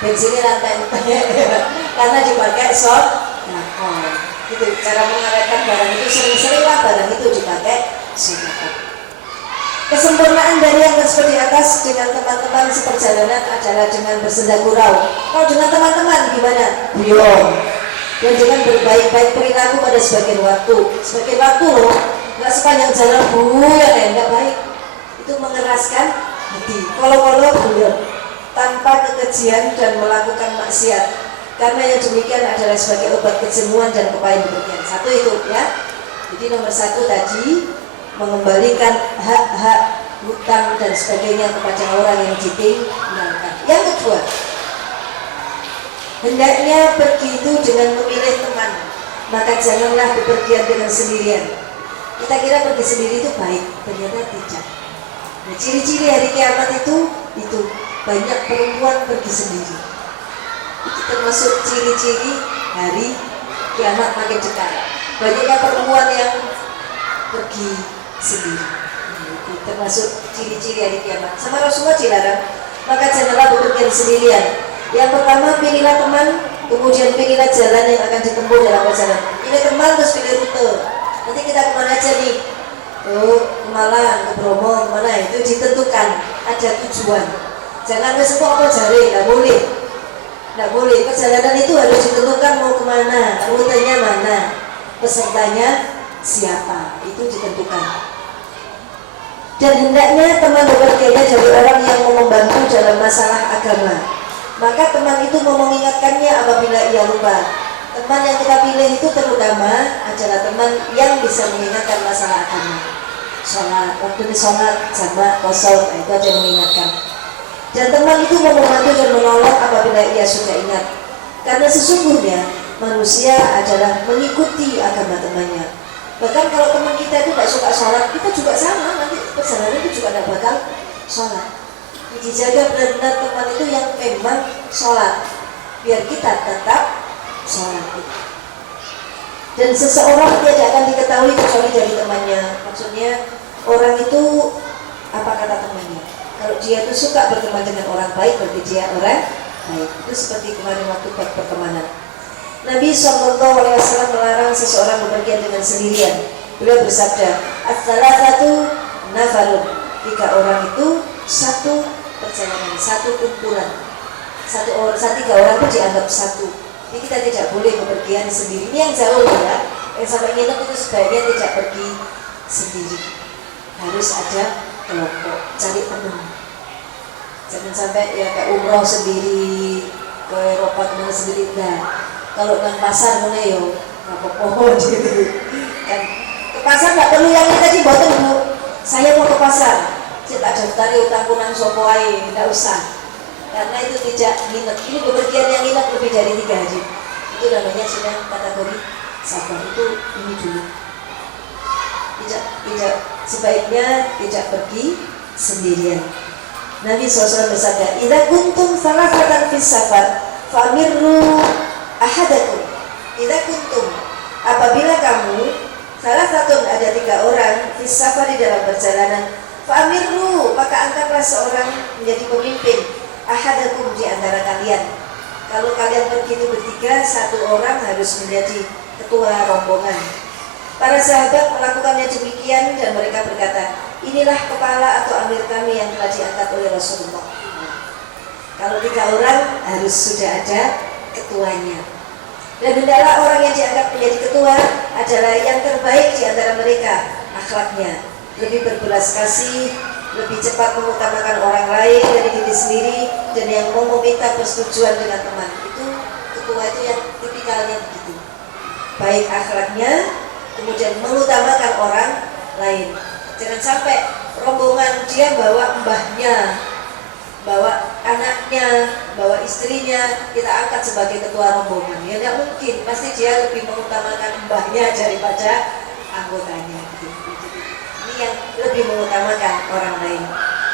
bensinnya rantai karena dipakai sodaqah. Itu cara mengawetkan barang itu, sering-seringlah barang itu dipakai sodaqah. Kesempurnaan dari yang seperti atas dengan teman-teman seperjalanan adalah dengan bersenda gurau. Kalau dengan teman-teman gimana? Belum. Dan dengan berbaik-baik perilaku pada sebagian waktu loh, nggak sepanjang jalan ya nggak baik. Itu mengeraskan hati. Kalau belum, tanpa kekejian dan melakukan maksiat. Karena yang demikian adalah sebagai obat kejenuhan dan kepahitan bepergian. 1 itu ya. Jadi nomor 1 tadi, mengembalikan hak-hak hutang dan sebagainya kepada orang yang ditinggalkan. Yang kedua, hendaknya pergi itu dengan memilih teman. Maka janganlah bepergian dengan sendirian. Kita kira pergi sendiri itu baik, ternyata tidak. Nah, ciri-ciri hari kiamat itu banyak perempuan pergi sendiri. Itu termasuk ciri-ciri hari kiamat makin dekat. Banyaknya perempuan yang pergi sendiri. Itu termasuk ciri-ciri hari kiamat. Sama Rasulullah dilarang. Maka janganlah bepergian sendirian. Yang pertama, pilihlah teman, kemudian pilihlah jalan yang akan ditempuh dalam perjalanan. Pilih teman terus pilih rute. Nanti kita kemana aja nih? Ke Malang, ke Bromo, kemana? Itu ditentukan, ada tujuan. Jangan kesepu apa jari, nggak boleh. Perjalanan itu harus ditentukan mau kemana, rutenya mana, pesertanya siapa, itu ditentukan. Dan hendaknya teman bepergiannya dari orang yang mau membantu dalam masalah agama. Maka teman itu mau mengingatkannya apabila ia lupa. Teman yang kita pilih itu terutama adalah teman yang bisa mengingatkan masalah agama. sholat, waktu di sholat sama kosong, itu aja mengingatkan. Dan teman itu mau membantu dan menolong apabila ia sudah ingat, karena sesungguhnya manusia adalah mengikuti agama temannya. Bahkan kalau teman kita itu tidak suka sholat, kita juga sama, nanti perjalanan itu juga tidak bakal sholat. Dijaga benar-benar teman itu yang memang sholat, biar kita tetap sholat. Dan seseorang tidak akan diketahui kecuali dari temannya. Maksudnya orang itu apa kata temannya. Kalau dia itu suka berteman dengan orang baik, berarti dia orang baik. Itu seperti kemarin waktu pertemanan. Nabi SAW melarang seseorang bepergian dengan sendirian. Beliau bersabda, "As-salasatu nafalun." 3 orang itu satu perjalanan, satu kumpulan. 3 orang itu dianggap satu. Jadi kita tidak boleh bepergian sendiri. Ini yang jauh ya. Yang sampai nginep itu sebaiknya tidak pergi sendiri. Harus ada kelompok, cari teman. Jangan sampai ya kayak umroh sendiri, ke Eropa kemana sendiri. Nah, kalau nang pasar mulai yo apa-apa gitu. Kan ke pasar nggak perlu yang ini tadi boten Bu. Saya mau ke pasar. Saya tak daftari utangku nang sopo ae, enggak usah. Karena itu tidak nginep. Ini bepergian yang nginep lebih dari 3 hari. Itu namanya sudah kategori sabar. Itu ini dulu. Tidak sebaiknya tidak pergi sendirian. Nabi SAW bersabda, "Idza kuntum salasatan fis safar, famirru ahadakum." Idza kuntum, apabila kamu salah satu ada 3 orang fis safar di dalam perjalanan, famirru, maka angkatlah seorang menjadi pemimpin ahadakum di antara kalian. Kalau kalian pergi itu bertiga, 1 orang harus menjadi ketua rombongan. Para sahabat melakukannya demikian dan mereka berkata, "Inilah kepala atau amir kami yang telah diangkat oleh Rasulullah." Kalau 3 orang harus sudah ada ketuanya. Dan hendaklah orang yang dianggap menjadi ketua adalah yang terbaik di antara mereka akhlaknya, lebih berbelas kasih, lebih cepat mengutamakan orang lain dari diri sendiri, dan yang mau meminta persetujuan dengan teman. Itu ketua itu yang tipikalnya begitu. Baik akhlaknya, kemudian mengutamakan orang lain. Jangan sampai rombongan dia bawa mbahnya, bawa anaknya, bawa istrinya, kita angkat sebagai ketua rombongan. Ya tidak mungkin, pasti dia lebih mengutamakan mbahnya daripada anggotanya. Ini yang lebih mengutamakan orang lain.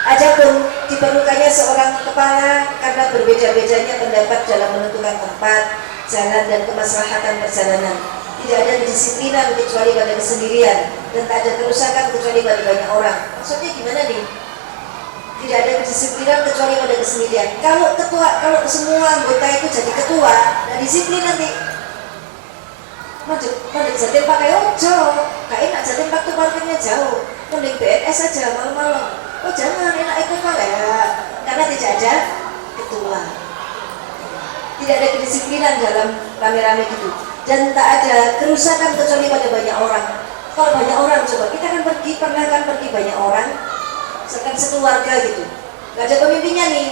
Adapun diperlukannya seorang kepala karena berbeda-bedanya pendapat dalam menentukan tempat, jalan dan kemaslahatan perjalanan. Tidak ada kedisiplinan kecuali pada kesendirian, dan tak ada kerusakan kecuali pada banyak orang. Maksudnya gimana nih? Tidak ada kedisiplinan kecuali pada kesendirian. Kalau semua anggota itu jadi ketua, nah disiplin nanti. Mending jatim pakai ojo, gak enak jatim waktu parkirnya jauh. Mending BNS saja malam-malam. Oh jangan, enak ikut malah ya. Karena tidak ada ketua. Tidak ada kedisiplinan dalam rame-rame gitu. Dan tak ada kerusakan kecuali pada banyak orang. Kalau banyak orang, coba kita kan pernah pergi banyak orang, seakan sekeluarga gitu. Gak ada pemimpinnya nih.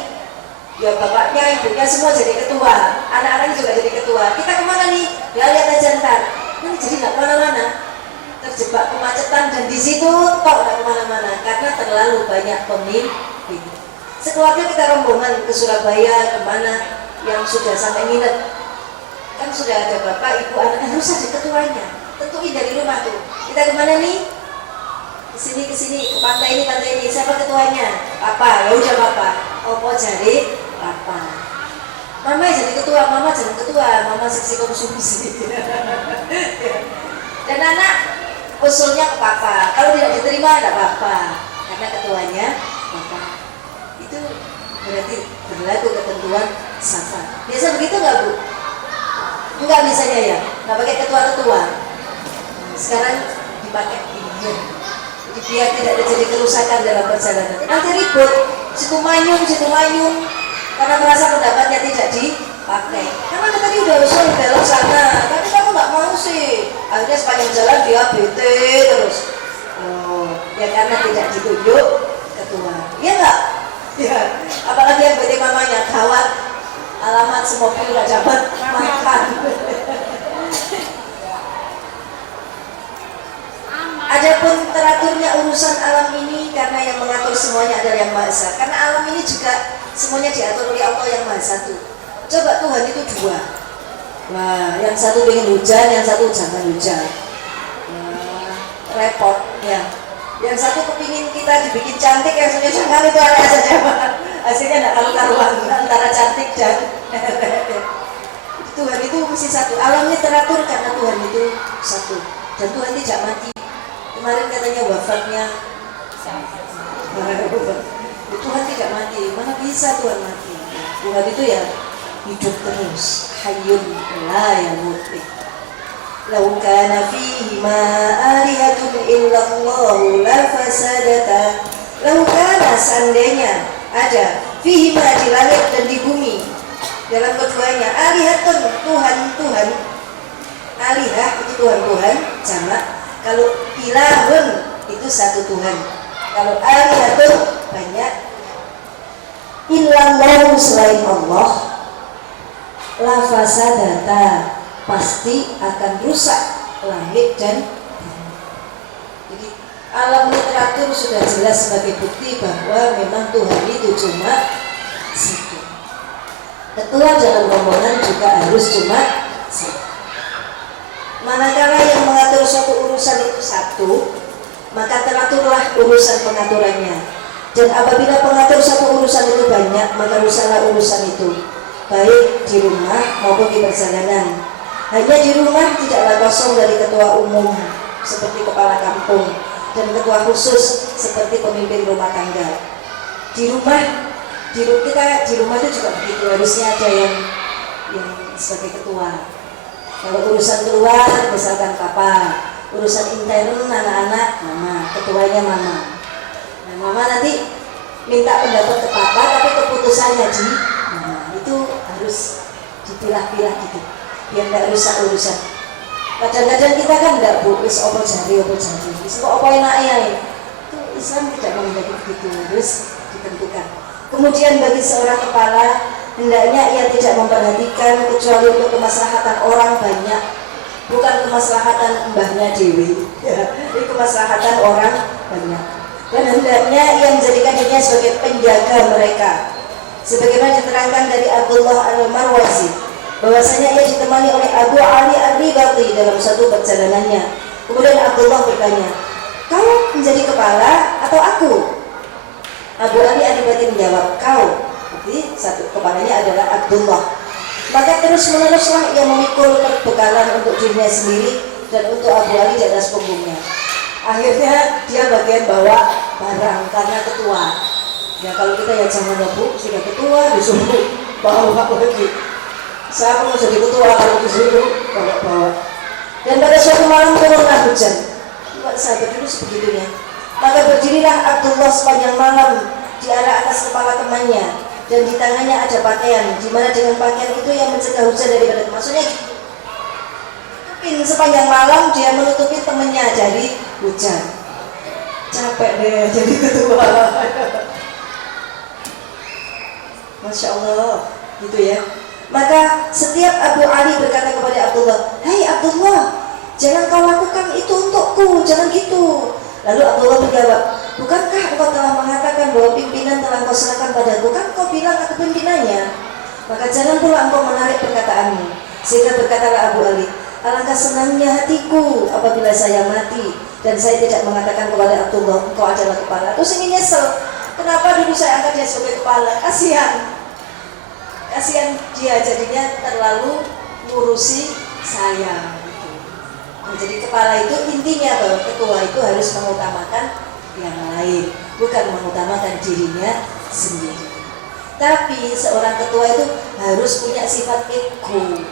Ya bapaknya, ibunya semua jadi ketua, anak-anaknya juga jadi ketua. Kita kemana nih? Ya lihat aja ntar. Ini jadi nggak kemana-mana, terjebak kemacetan dan di situ kok nggak kemana-mana karena terlalu banyak pemimpin. Sekeluarga kita rombongan ke Surabaya, kemana yang sudah sampai nginep. Kan sudah ada bapak, ibu, anak, harus ada ketuanya. Tentuin dari rumah tuh. Kita kemana nih? Ke sini, ke pantai ini. Siapa ketuanya? Papa. Ya udah papa. Opo cari papa. Mama jadi ketua, mama jangan ketua, mama seksi konsumsi. Dan anak usulnya ke papa. Kalau tidak diterima ada papa, karena ketuanya papa. Itu berarti berlaku ketentuan safar. Biasa begitu nggak Bu? Enggak misalnya ya, nggak pakai ketua-ketua. Sekarang dipakai ini, jadi biar tidak terjadi kerusakan dalam perjalanan. Nanti ribut, situ manyun, karena merasa pendapatnya tidak dipakai. Karena tadi udah usul belok sana, tapi kamu nggak mau sih. Akhirnya sepanjang jalan dia bete terus. Oh, ya karena tidak ditunjuk ketua. Iya nggak? Ya, apalagi yang bete mamanya gawat. Alamat semobil nggak dapat makan. Adapun teraturnya urusan urusan alam ini karena yang mengatur semuanya adalah Yang Maha Esa. Karena alam ini juga semuanya diatur oleh Allah yang Maha Satu. Coba Tuhan itu dua. Wah, yang satu pengen hujan, yang satu jangan hujan. Repot ya. Yang satu kepingin kita dibikin cantik, yang satunya jangan, itu aneh saja. Hasilnya tidak karu-karuan antara cantik dan Tuhan itu mesti satu. Alamnya teratur karena Tuhan itu satu. Dan Tuhan tidak mati. Kemarin katanya wafatnya Tuhan tidak mati. Mana bisa Tuhan mati? Tuhan itu ya hidup terus. Hayyun la yamut. Lau kana fihima alihatun illallahu la fasadata. Lau kana, seandainya ada fihima, di langit dan di bumi, dalam keduanya, alihatun, Tuhan-Tuhan. Alihah itu Tuhan-Tuhan jamak. Kalau ilahun itu satu Tuhan. Kalau alihatun banyak. Illallahu, selain Allah, la fasadata, pasti akan rusak langit dan bumi. Jadi alam literatur sudah jelas sebagai bukti bahwa memang Tuhan itu cuma satu. Ketua dalam rombongan juga harus cuma satu. Manakala yang mengatur suatu urusan itu satu, maka teraturlah urusan pengaturannya. Dan apabila pengatur satu urusan itu banyak, maka rusaklah urusan itu, baik di rumah maupun di perjalanan. Hanya di rumah tidaklah kosong dari ketua umum seperti kepala kampung dan ketua khusus seperti pemimpin rumah tangga. Di rumah kita di rumah itu juga begitu, harusnya ada yang sebagai ketua. Kalau urusan keluar misalkan papa, urusan intern anak-anak mama, ketuanya mama. Nah mama nanti minta pendapat ke papa, tapi keputusannya di mama. Itu harus dipilah-pilah gitu, biar tidak rusak urusan. Kadang-kadang kita kan tidak wis opo jari, wis kok opo enake. Itu Islam tidak menghendaki begitu, harus ditentukan. Kemudian bagi seorang kepala, hendaknya ia tidak memperhatikan kecuali untuk kemaslahatan orang banyak, bukan kemaslahatan mbahnya dewi, ini kemaslahatan orang banyak. Dan hendaknya ia menjadikan dirinya sebagai penjaga mereka, sebagaimana diterangkan dari Abdullah Al-Marwazi, bahwasanya ia ditemani oleh Abu Ali Ar-Ribati dalam satu perjalanannya. Kemudian Abdullah bertanya, kau menjadi kepala atau aku? Abu Ali Ar-Ribati menjawab, kau. Jadi satu kepalanya adalah Abdullah. Maka terus meneruslah ia memikul perbekalan untuk dirinya sendiri dan untuk Abu Ali di atas punggungnya. Akhirnya dia bagian bawa barang karena ketua. Ya kalau kita ya jangan Bu, sudah ketua disuruh bawa lagi. Saya mau jadi ketua kalau disuruh bawa-bawa. Dan pada suatu malam turunlah hujan. Buat sahabat dulu sebegitunya. Maka berdirilah Abdullah sepanjang malam di arah atas kepala temannya, dan di tangannya ada pakaian, di mana dengan pakaian itu yang mencegah hujan daripada, maksudnya sepanjang malam dia menutupi temannya dari hujan. Capek deh jadi ketua. Masya Allah, gitu ya. Maka setiap Abu Ali berkata kepada Abdullah, hai Abdullah, jangan kau lakukan itu untukku, jangan gitu. Lalu Abdullah menjawab, bukankah engkau telah mengatakan bahwa pimpinan telah kau serahkan padaku? Kan kau bilang aku pimpinannya. Maka jangan pula engkau menarik perkataanmu. Sehingga berkatalah Abu Ali, alangkah senangnya hatiku apabila saya mati dan saya tidak mengatakan kepada Abdullah, engkau adalah kepala. Terus ingin nyesel, kenapa dulu saya angkat dia sebagai kepala? Kasihan dia, jadinya terlalu ngurusi saya. Nah, jadi kepala itu intinya bahwa ketua itu harus mengutamakan yang lain, bukan mengutamakan dirinya sendiri. Tapi seorang ketua itu harus punya sifat ego.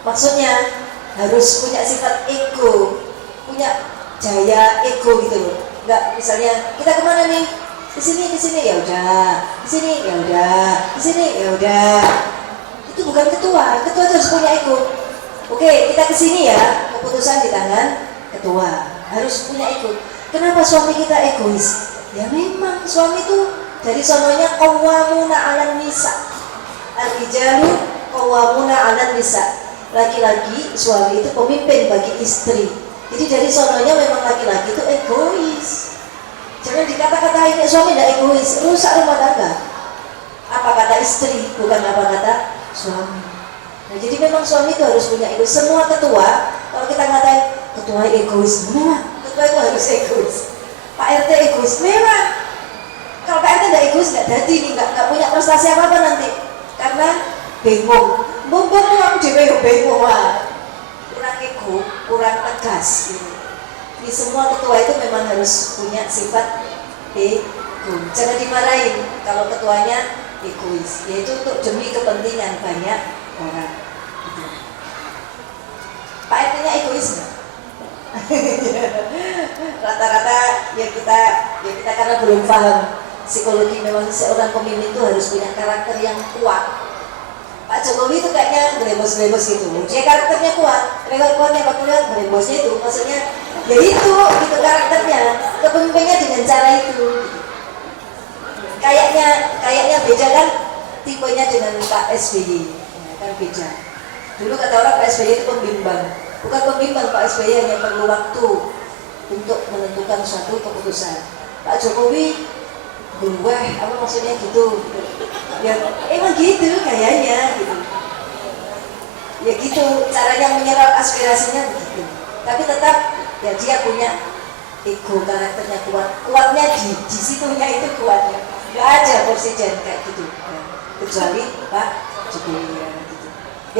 Maksudnya harus punya sifat ego, punya jaya ego gitu loh. Enggak, misalnya kita kemana nih? Di sini ya udah, di sini ya udah, di sini ya udah. Itu bukan ketua. Ketua itu harus punya ego. Oke, kita kesini ya, keputusan di tangan ketua, harus punya ego. Kenapa suami kita egois? Ya memang suami itu dari sononya qawwamuna 'alan nisa. Al-rijalu qawwamuna 'alan nisa. Laki-laki suami itu pemimpin bagi istri. Jadi dari sononya memang laki-laki itu egois. Jangan dikata-katain suami tidak egois, rusak rumah tangga. Apa kata istri, bukan apa kata suami. Nah, jadi memang suami itu harus punya egois. Semua ketua, kalau kita ngatain ketua egois, memang ketua itu harus egois. Pak RT egois, memang. Kalau Pak RT tidak egois, nggak jadi nih, nggak punya prestasi apa-apa nanti. Karena bingung, mumpung aku juga bingung, kurang ego, kurang tegas. Gitu. Jadi semua ketua itu memang harus punya sifat ego. Jangan dimarahin kalau ketuanya egois, yaitu untuk demi kepentingan banyak orang. Gitu. Pak RT-nya egois nggak? Rata-rata ya kita karena belum paham psikologi, memang seorang pemimpin itu harus punya karakter yang kuat. Pak Jokowi itu kayaknya berembos-berembos gitu, dia karakternya kuat, kuatnya Pak Kuliah berembosnya itu, maksudnya ya itu gitu karakternya, kepemimpinnya dengan cara itu. Kayaknya beda kan tipenya dengan Pak SBY, ya, kan beda. Dulu kata orang Pak SBY itu pembimbang, bukan pembimbang, Pak SBY hanya perlu waktu untuk menentukan suatu keputusan. Pak Jokowi gue apa maksudnya gitu, ya emang gitu kayaknya gitu, ya gitu caranya menyerap aspirasinya begitu. Tapi tetap ya dia punya ego, karakternya kuatnya di situnya itu kuatnya. Gak ada presiden kayak gitu ya, kecuali Pak Jokowi ya, gitu.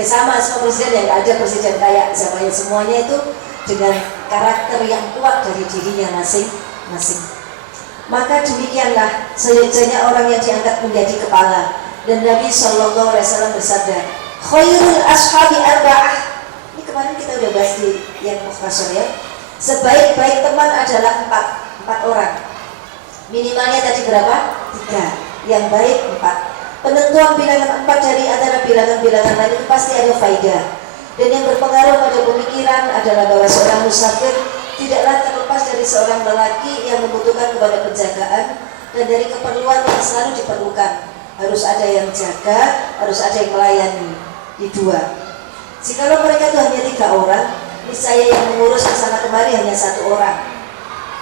Ya sama semua presiden, ya gak ada presiden kayak siapa ya, semuanya itu dengan karakter yang kuat dari dirinya masing-masing. Maka demikianlah seyogyanya orang yang diangkat menjadi kepala. Dan Nabi SAW bersabda, khairul ashabi arba'ah. Ini kemarin kita udah bahas di yang mukhtasar ya. Sebaik-baik teman adalah empat orang. Minimalnya tadi berapa? 3. Yang baik 4. Penentuan bilangan 4 dari antara bilangan-bilangan lain itu pasti ada faidah. Dan yang berpengaruh pada pemikiran adalah bahwa seorang musafir tidaklah terlepas dari seorang lelaki yang membutuhkan kepada penjagaan dan dari keperluan yang selalu diperlukan. Harus ada yang jaga, harus ada yang melayani. Di 2. Jikalau mereka itu hanya 3 orang, niscaya yang mengurus kesana kemari hanya 1 orang.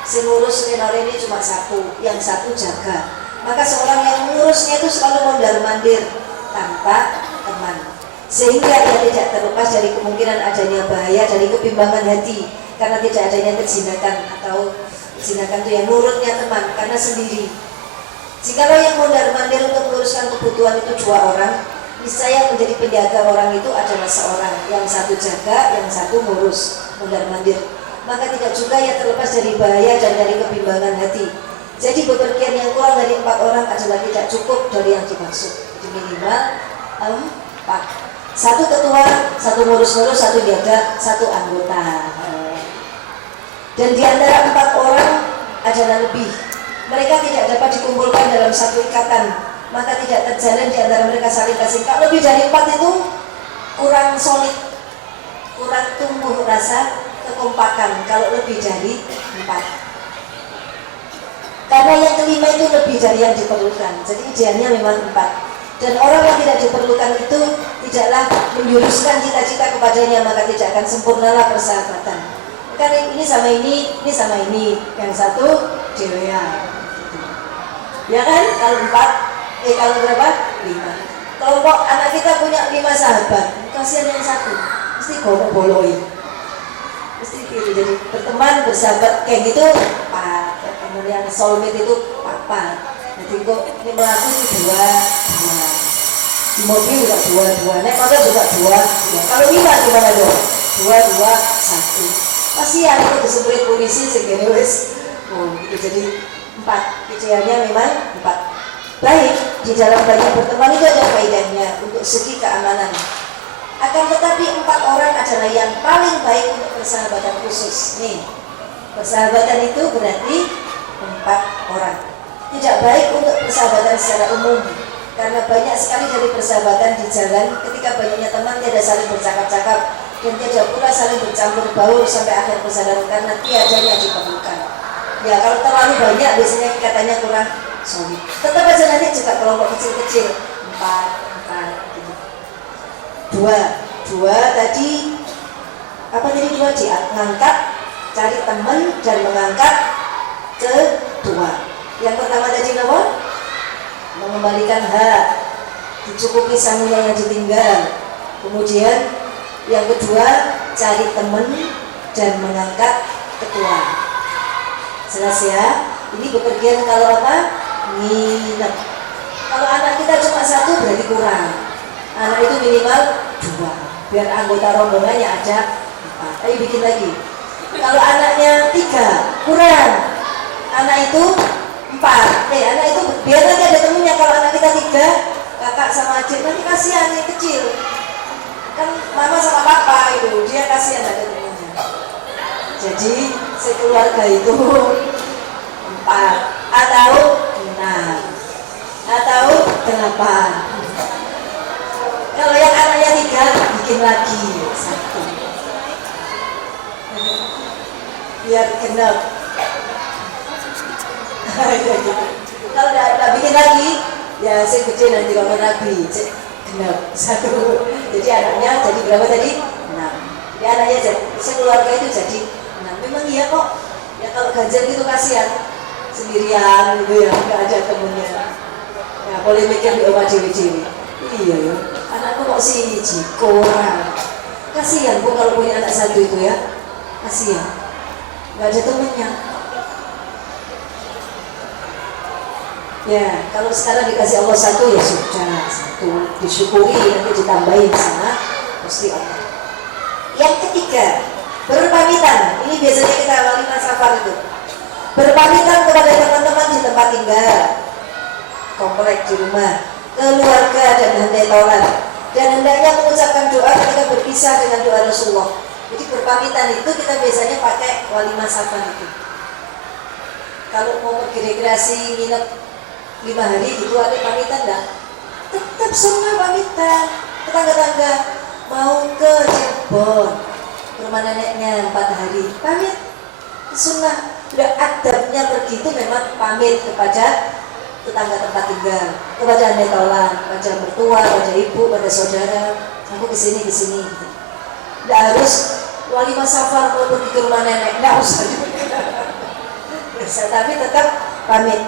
Si ngurus ini cuma 1, yang 1 jaga. Maka seorang yang mengurusnya itu selalu mondar-mandir tanpa teman. Sehingga ia tidak terlepas dari kemungkinan adanya bahaya dari kebimbangan hati, karena tidak adanya kejinakan, atau kejinakan itu yang nurutnya teman karena sendiri. Jikalau yang mondar-mandir untuk menguruskan kebutuhan itu 2 orang, niscaya menjadi penjaga orang itu adalah seorang, yang 1 jaga, yang 1 ngurus mondar-mandir. Maka tidak juga ia terlepas dari bahaya dan dari kebimbangan hati. Jadi bepergian yang kurang dari 4 orang adalah tidak cukup dari yang dimaksud. Jadi minimal 4. 1 ketua, 1 ngurus-ngurus, 1 jaga, 1 anggota. Dan di antara 4 orang adalah lebih. Mereka tidak dapat dikumpulkan dalam 1 ikatan, maka tidak terjalin di antara mereka saling kasih. Kalau lebih dari 4 itu kurang solid, kurang tumbuh rasa kekompakan. Kalau lebih dari 4, karena yang kelima itu lebih dari yang diperlukan. Jadi idealnya memang 4. Dan orang yang tidak diperlukan itu tidaklah menjuruskan cita-cita kepadanya, maka tidak akan sempurnalah persahabatan. Kan ini sama ini sama ini, yang 1 dewean. Ya kan? Kalau 4, kalau berapa? 5. Kelompok anak kita punya 5 sahabat, kasihan yang 1, mesti boloi. Mesti gitu. Jadi berteman, bersahabat kayak gitu, Pak. Kemudian soulmate itu Papa. Jadi kok ini melaku itu 2. Di mobil juga 2, naik motor juga 2. Kalau 5 gimana dong? 2, 1. Kasihan itu disebut polisi segini wes. Gitu. Jadi 4. Idealnya memang 4. Baik, di dalam banyak berteman itu ada faedahnya untuk segi keamanan. Akan tetapi 4 orang adalah yang paling baik untuk persahabatan khusus. Nih, persahabatan itu berarti 4 orang. Tidak baik untuk persahabatan secara umum, karena banyak sekali dari persahabatan di jalan ketika banyaknya teman tidak saling bercakap-cakap dan tidak pula saling bercampur baur sampai akhir perjalanan karena tiadanya diperlukan. Ya kalau terlalu banyak biasanya katanya kurang solid. Tetap aja nanti juga kelompok kecil-kecil 4 gitu. 2 tadi apa tadi 2 diangkat cari teman dan mengangkat kedua. Yang pertama tadi apa? Mengembalikan hak, dicukupi sangunya yang ditinggal. Kemudian yang kedua, cari teman dan mengangkat kedua. Jelas ya? Ini bepergian kalau apa? Nginep. Kalau anak kita cuma satu berarti kurang. Anak itu minimal 2, biar anggota rombongannya ada 4. Ayo bikin lagi. Kalau anaknya 3 kurang. Anak itu 4. Anak itu biar nanti ada temennya. Kalau anak kita 3, kakak sama adik, nanti kasihan yang kecil. Kan mama sama papa itu, dia kasihan ada temennya. Jadi sekeluarga itu 4 atau 6 atau 8. Kalau yang anaknya 3, bikin lagi 1 biar genap. Kalau tidak bikin lagi, ya saya kecil nanti kalau Nabi genap 1. Jadi anaknya jadi berapa tadi? 6. Jadi anaknya sekeluarga itu jadi 6. Memang iya kok. Ya kalau ganjil gitu kasihan sendirian gitu ya, nggak ada temennya. Ya boleh mikir di rumah dewi-dewi. Iya ya, anakku kok siji kurang. Kasihan Bu kalau punya anak 1 itu ya. Kasihan, nggak ada temennya. Ya kalau sekarang dikasih Allah 1 ya sudah 1, disyukuri, nanti ditambahin sama Gusti Allah. Yang ketiga, berpamitan. Ini biasanya kita awali safar itu. Berpamitan kepada teman-teman di tempat tinggal, komplek, di rumah, keluarga dan handai taulan, dan hendaknya mengucapkan doa ketika berpisah dengan doa Rasulullah. Jadi berpamitan itu kita biasanya pakai walimah safar itu. Kalau mau pergi rekreasi nginep 5 hari gitu ada pamitan enggak? Tetap semua pamitan. Tetangga-tangga mau ke Cirebon, ke rumah neneknya 4 hari, pamit. Sunnah. Udah adabnya pergi itu memang pamit kepada tetangga tempat tinggal, kepada handai taulan, kepada mertua, kepada ibu, kepada saudara. Aku kesini gitu. Tidak harus walimah safar mau pergi ke rumah nenek, tidak usah. Tapi tetap pamit.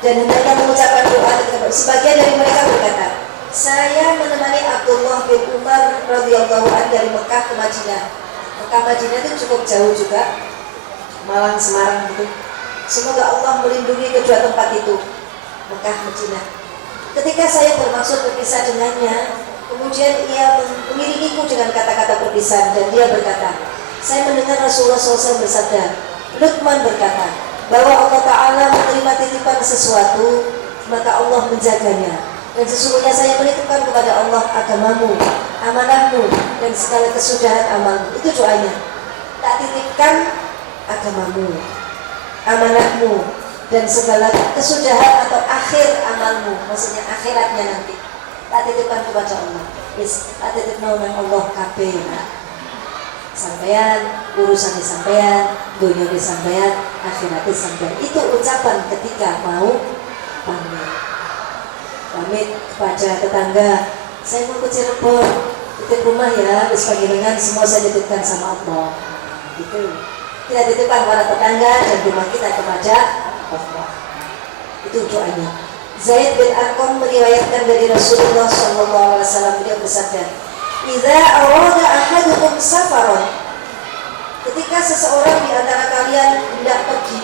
Dan hendaknya mengucapkan doa. Sebagian dari mereka berkata, saya menemani Abdullah bin Umar radhiyallahu anhu dari Mekah ke Madinah. Mekah Madinah itu cukup jauh juga, Malang Semarang gitu. Semoga Allah melindungi kedua tempat itu, Mekah Madinah. Ketika saya bermaksud berpisah dengannya, kemudian ia mengiringiku dengan kata-kata perpisahan dan dia berkata, saya mendengar Rasulullah SAW bersabda, Luqman berkata, bahwa Allah Ta'ala menerima titipan sesuatu, maka Allah menjaganya. Dan sesungguhnya saya menitipkan kepada Allah agamamu, amanahmu, dan segala kesudahan amalmu. Itu doanya. Tak titipkan agamamu, amanahmu, dan segala kesudahan atau akhir amalmu, maksudnya akhiratnya nanti. Tak titipkan kepada Allah. Tak titipkan Allah kabeh. Sampean, urusan sampean, dunia sampean, akhirat sampean. Itu ucapan ketika mau pamit kepada tetangga. Saya mau ke Cirebon, titip rumah ya, terus panjenengan semua saya titipkan sama Allah. Gitu. Kita titipkan para tetangga dan rumah kita kepada Allah. Itu doanya. Zaid bin Arqam meriwayatkan dari Rasulullah SAW, beliau bersabda, "Idza arada ahadukum safaron." Ketika seseorang di antara kalian hendak pergi,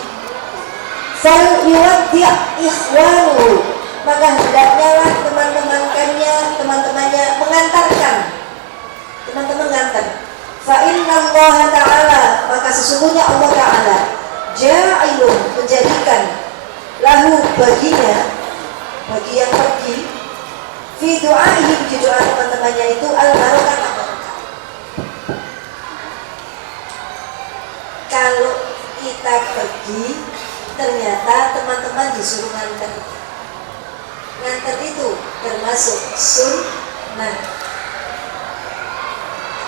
fal yuwaddi' ikhwanuhu, maka hendaknya lah teman-temannya mengantarkan. Teman-teman ngantar. Fa innallaha ta'ala, maka sesungguhnya Allah Ta'ala ja'ilun, menjadikan lahu baginya, bagi yang pergi, fi du'aihim, di doa teman-temannya itu al-barakah. Kalau kita pergi, ternyata teman-teman disuruh nganter. Nganter itu termasuk sunnah.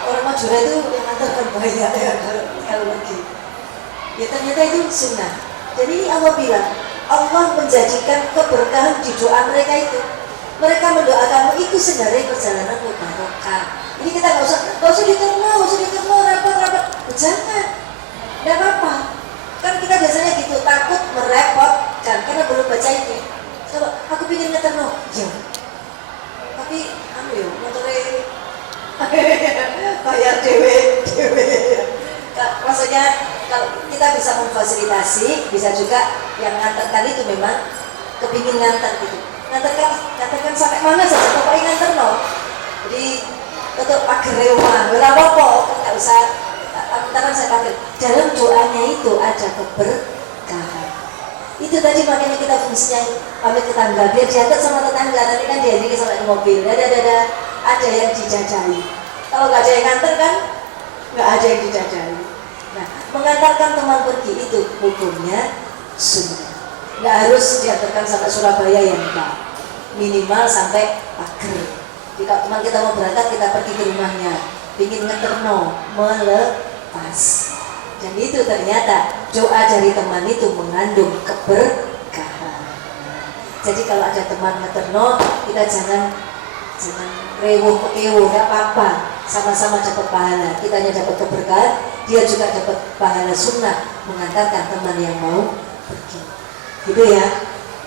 Orang Madura itu yang nganter kan banyak ya kalau pergi. Ya ternyata itu sunnah. Jadi ini Allah bilang, Allah menjadikan keberkahan di doa mereka itu. Mereka mendoakanmu itu sebenarnya perjalanan barokah. Ini kita nggak usah diterima, rapat. Jangan. Tidak apa-apa. Kan kita biasanya gitu, takut merepotkan karena belum baca ini. Coba, aku ingin ngeter no. Ya. Tapi, motornya bayar dewe. Maksudnya, kalau kita bisa memfasilitasi, bisa juga yang nganterkan itu memang kepingin nganter gitu. Nganterkan sampai mana saja, pokoknya nganter no. Jadi, untuk pagar rumah, berapa kok, nggak usah. Antara saya pakai dalam doanya itu ada keberkahan. Itu tadi makanya kita fungsinya pamit tetangga biar diantar sama tetangga, nanti kan dia ini sampai mobil. Ada yang dijajahi. Kalau nggak ada yang nganter kan nggak ada yang dijajahi. Nah, mengantarkan teman pergi itu hukumnya sunnah. Nggak harus diantarkan sampai Surabaya ya enggak. Minimal sampai pagar. Jika teman kita mau berangkat, kita pergi ke rumahnya, ingin ngeterno, melepas. Dan itu ternyata doa dari teman itu mengandung keberkahan. Jadi kalau ada teman ngeterno, kita jangan rewoh-kewoh, gak apa-apa. Sama-sama dapat pahala. Kita hanya dapat keberkahan, dia juga dapat pahala sunnah mengantarkan teman yang mau pergi. Gitu ya.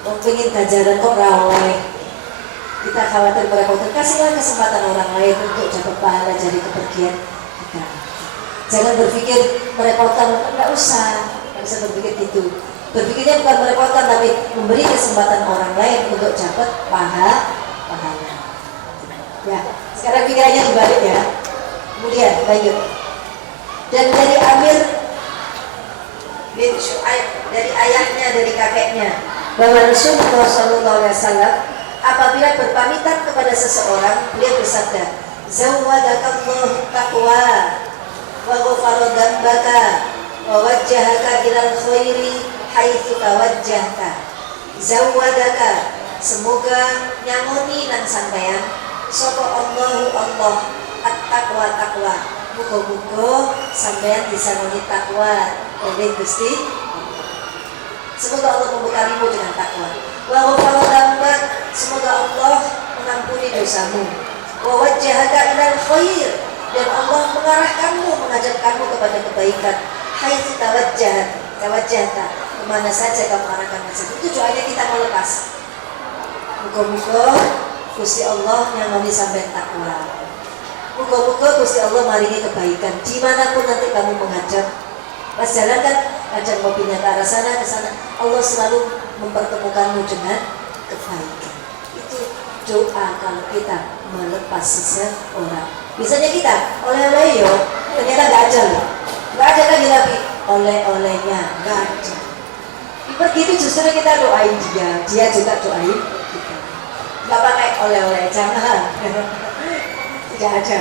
Mau pengen ganjaran kok raweh. Kita khawatir merepotkan, kasihlah kesempatan orang lain untuk dapat pahala dari kepergian kita. Jangan berpikir merepotkan, nggak usah berpikir gitu. Berpikirnya bukan merepotkan, tapi memberi kesempatan orang lain untuk dapat pahala. Ya, sekarang pikirannya dibalik ya. Kemudian lanjut. Dan dari Amir bin Shu'aib, dari ayahnya, dari kakeknya, bahwa Rasulullah SAW apabila berpamitan kepada seseorang, beliau bersabda, zawwadakallahu taqwa wa ghafara dzambaka wa wajjahaka ilal khairi haitsu tawajjahta. Zawwadaka, semoga nyangoni nang sampeyan sapa Allah at-taqwa. Muga-muga sampeyan disangoni takwa oleh Gusti. Semoga Allah membekalimu dengan takwa. Wa ghafara dzambak, semoga Allah mengampuni dosamu. Wa wajjahaka ilal khair, dan Allah mengarahkanmu, mengajarkanmu kepada kebaikan. Haitsu tawajjahta, kemana saja kamu arahkan saja. Itu doanya kita mau lepas. Muga-muga Gusti Allah nyangoni sampean takwa. Muga-muga Gusti Allah maringi kebaikan dimanapun nanti kamu menghadap. Pas jalan kan ajak mobilnya ke arah sana ke sana, Allah selalu mempertemukanmu dengan kebaikan. Itu doa kalau kita melepas seseorang. Biasanya kita oleh-oleh yo, ternyata nggak ada loh, nggak ada lagi tapi oleh-olehnya nggak ada. Pergi itu justru kita doain dia juga doain kita. Nggak pakai oleh-oleh, jangan. Tidak ada.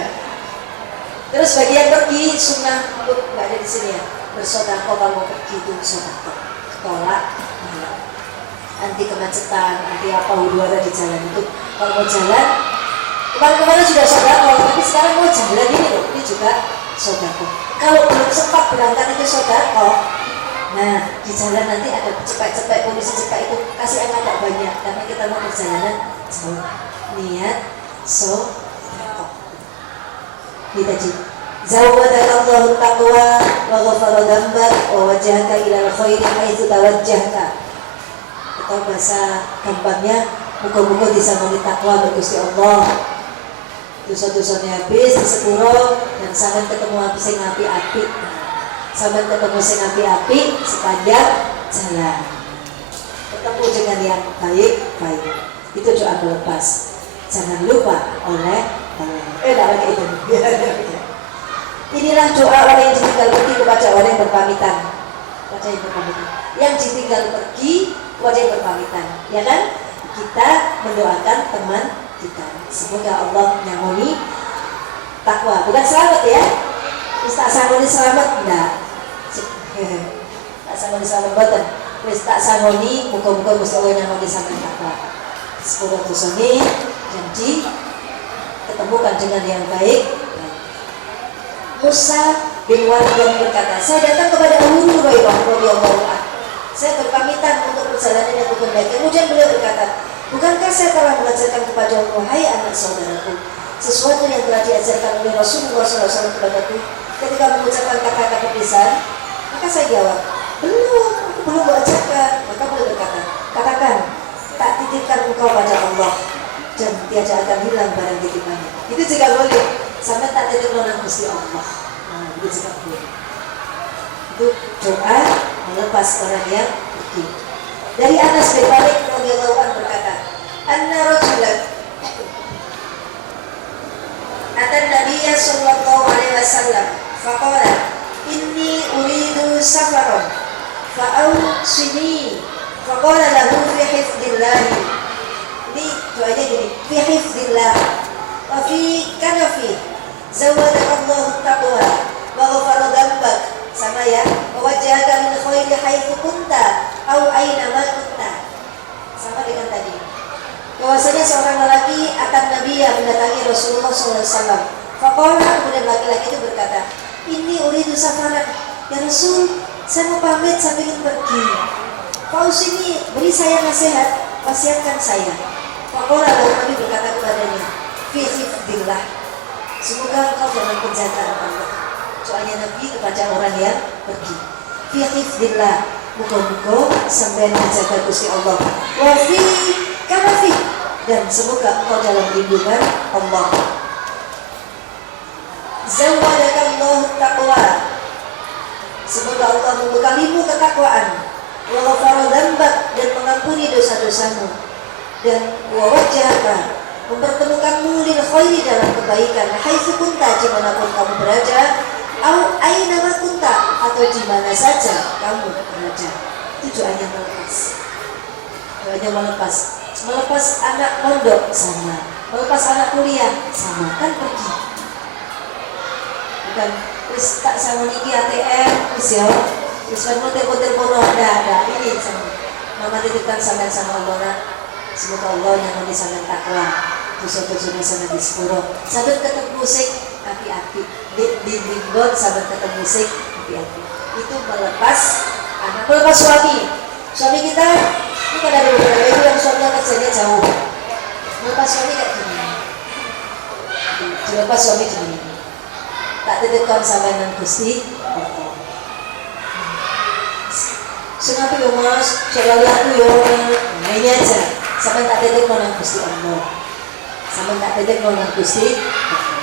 Terus bagi yang pergi sunnah untuk nggak ada di sini ya, bersedekah kalau pergi itu sedekah, tolak anti kemacetan, anti apa huru-hara di jalan itu. Kalau mau jalan, kemarin sudah sedekah, tapi sekarang mau jalan ini loh, ini juga sedekah. Kalau belum sempat berangkat itu sedekah. Nah, di jalan nanti ada cepet-cepet, polisi cepet itu kasih yang agak banyak karena kita mau perjalanan jauh. Niat sedekah. Ini tadi. Zawwadakallahu taqwa wa ghafara dzambak wa wajjahaka ilal khairi haitsu tawajjahta. Atau bahasa gampangnya, muga-muga disangoni takwa Gusti Allah. Dosa-dosanya habis disepuro dan sampean ketemu sing api-api. Sampean ketemu sing api-api sepanjang jalan. Ketemu dengan yang baik-baik. Itu doa melepas. Jangan lupa lagi itu. Inilah doa orang yang ditinggal pergi kepada orang yang berpamitan. Yang ditinggal pergi kepada yang berpamitan, ya kan? Kita mendoakan teman kita. Semoga Allah nyangoni takwa, bukan selamat ya. Tak sangoni selamat enggak. Tak sangoni selamat boten. Wis tak sangoni muga-muga Gusti Allah nyangoni sampeyan takwa. Semoga dosane jadi ketemukan dengan yang baik. Musa bin Wardah berkata, saya datang kepada Abu Hurairah radhiyallahu anhu. Saya berpamitan untuk perjalanan yang baik. Kemudian beliau berkata, bukankah saya telah mengajarkan kepada wahai anak saudaraku sesuatu yang telah diajarkan oleh Rasulullah SAW kepadaku ketika mengucapkan kata-kata perpisahan? Maka saya jawab, belum, aku belum bacakan. Maka boleh berkata, katakan, tak titipkan engkau pada Allah dan tiada akan hilang barang titipannya. Itu juga boleh. Sampai tak titip nang Gusti Allah. Nah, itu juga boleh. Itu doa melepas orang yang pergi. Dari Anas bin Malik radhiyallahu anhu berkata, anna rajulan atan nabiyya sallallahu alaihi wasallam faqala inni uridu safaran fa'awsini faqala lahu fi hifdillah. Ini doanya gini, fi hifdillah wa fi kanafi zawadakallahu taqwa wa ghafara dhanbak, sama ya, wa wajhaka min khairi haitsu kunta au aina ma kunta, sama dengan tadi. Bahwasanya seorang lelaki akan Nabi yang mendatangi Rasulullah SAW. Faqala, kemudian laki-laki itu berkata, ini uridu safaran, ya Rasul, saya mau pamit, saya ingin pergi. Paus ini beri saya nasihat, wasiatkan saya. Faqala, lalu Nabi berkata kepadanya, fi hifdillah, semoga engkau dalam penjagaan Allah. Soalnya Nabi kepada orang yang pergi, fi hifdillah, muka-muka sampai menjaga Gusti Allah. Wa fi kanafi, dan semoga engkau dalam lindungan Allah. Zawadakallahu taqwa, semoga Allah membekalimu ketakwaan. Wa ghafara dzambak, dan mengampuni dosa-dosamu. Dan wa wajhaka, mempertemukanmu lil khairi, dalam kebaikan. Haitsu kunta, dimanapun kamu berada. Au aina ma kunta, atau di mana saja kamu berada. Itu doanya melepas. Doanya melepas anak mondok sama, melepas anak kuliah sama, kan pergi. Bukan terus tak sama niki ATM, terus ya, terus kan motor ada ini sama. Mama titipkan sampean sama Allah, semoga Allah yang memberi sampean takwa, dosa-dosanya sampean disepuro. Sampean tetap musik api-api, di linggon sampean tetap musik api-api. Itu melepas anak, melepas suami kita. Ini kan ada beberapa ibu yang suaminya kerjanya jauh, melepas suami kayak gini, dilepas suami gini, tak titipkan sampai nang Gusti Allah. Sengapi yo mas, selalu aku yo, nah ini aja, sampai tak titipkan nang Gusti Allah, sampai tak titipkan nang Gusti Allah.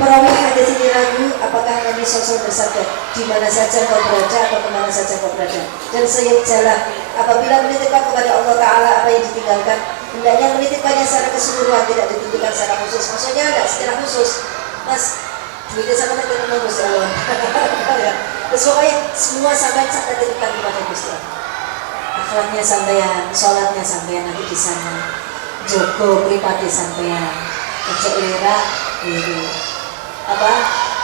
Perawi hadis ini ragu apakah Nabi SAW bersabda di mana saja kau berada atau kemana saja kau berada, dan setiap jalan apabila menitipkan kepada Allah Ta'ala apa yang ditinggalkan, hendaknya menitipkannya secara keseluruhan, tidak ditentukan secara khusus. Maksudnya enggak secara khusus, mas duitnya sama dengan Allah Gusti Allah. Terus pokoknya semua sampai saat dititipkan kepada Gusti Allah. Akhlaknya sampean, sholatnya sampean nanti di sana, Joko pribadi sampean, kecek lera gitu. Apa?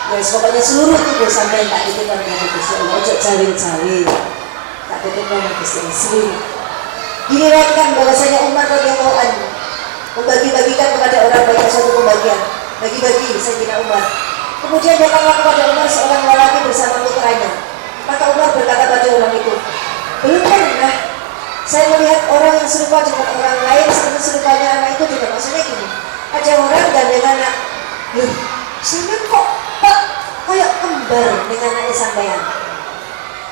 Ya pokoknya seluruh tubuh sampai tak titipkan kepada Gusti Allah. Ojo cawe-cawe, tak titipkan kepada Gusti Allah seluruh. Diriwayatkan bahwasanya Umar radhiyallahu anhu membagi-bagikan kepada orang banyak suatu pembagian, bagi-bagi Sayyidina Umar. Kemudian datanglah kepada Umar seorang lelaki bersama putranya. Maka Umar berkata pada orang itu, belum pernah saya melihat orang yang serupa dengan orang lain seperti serupanya anak itu juga. Maksudnya gini, ada orang gandeng anak, loh sampean kok pak kayak kembar dengan anaknya sampean.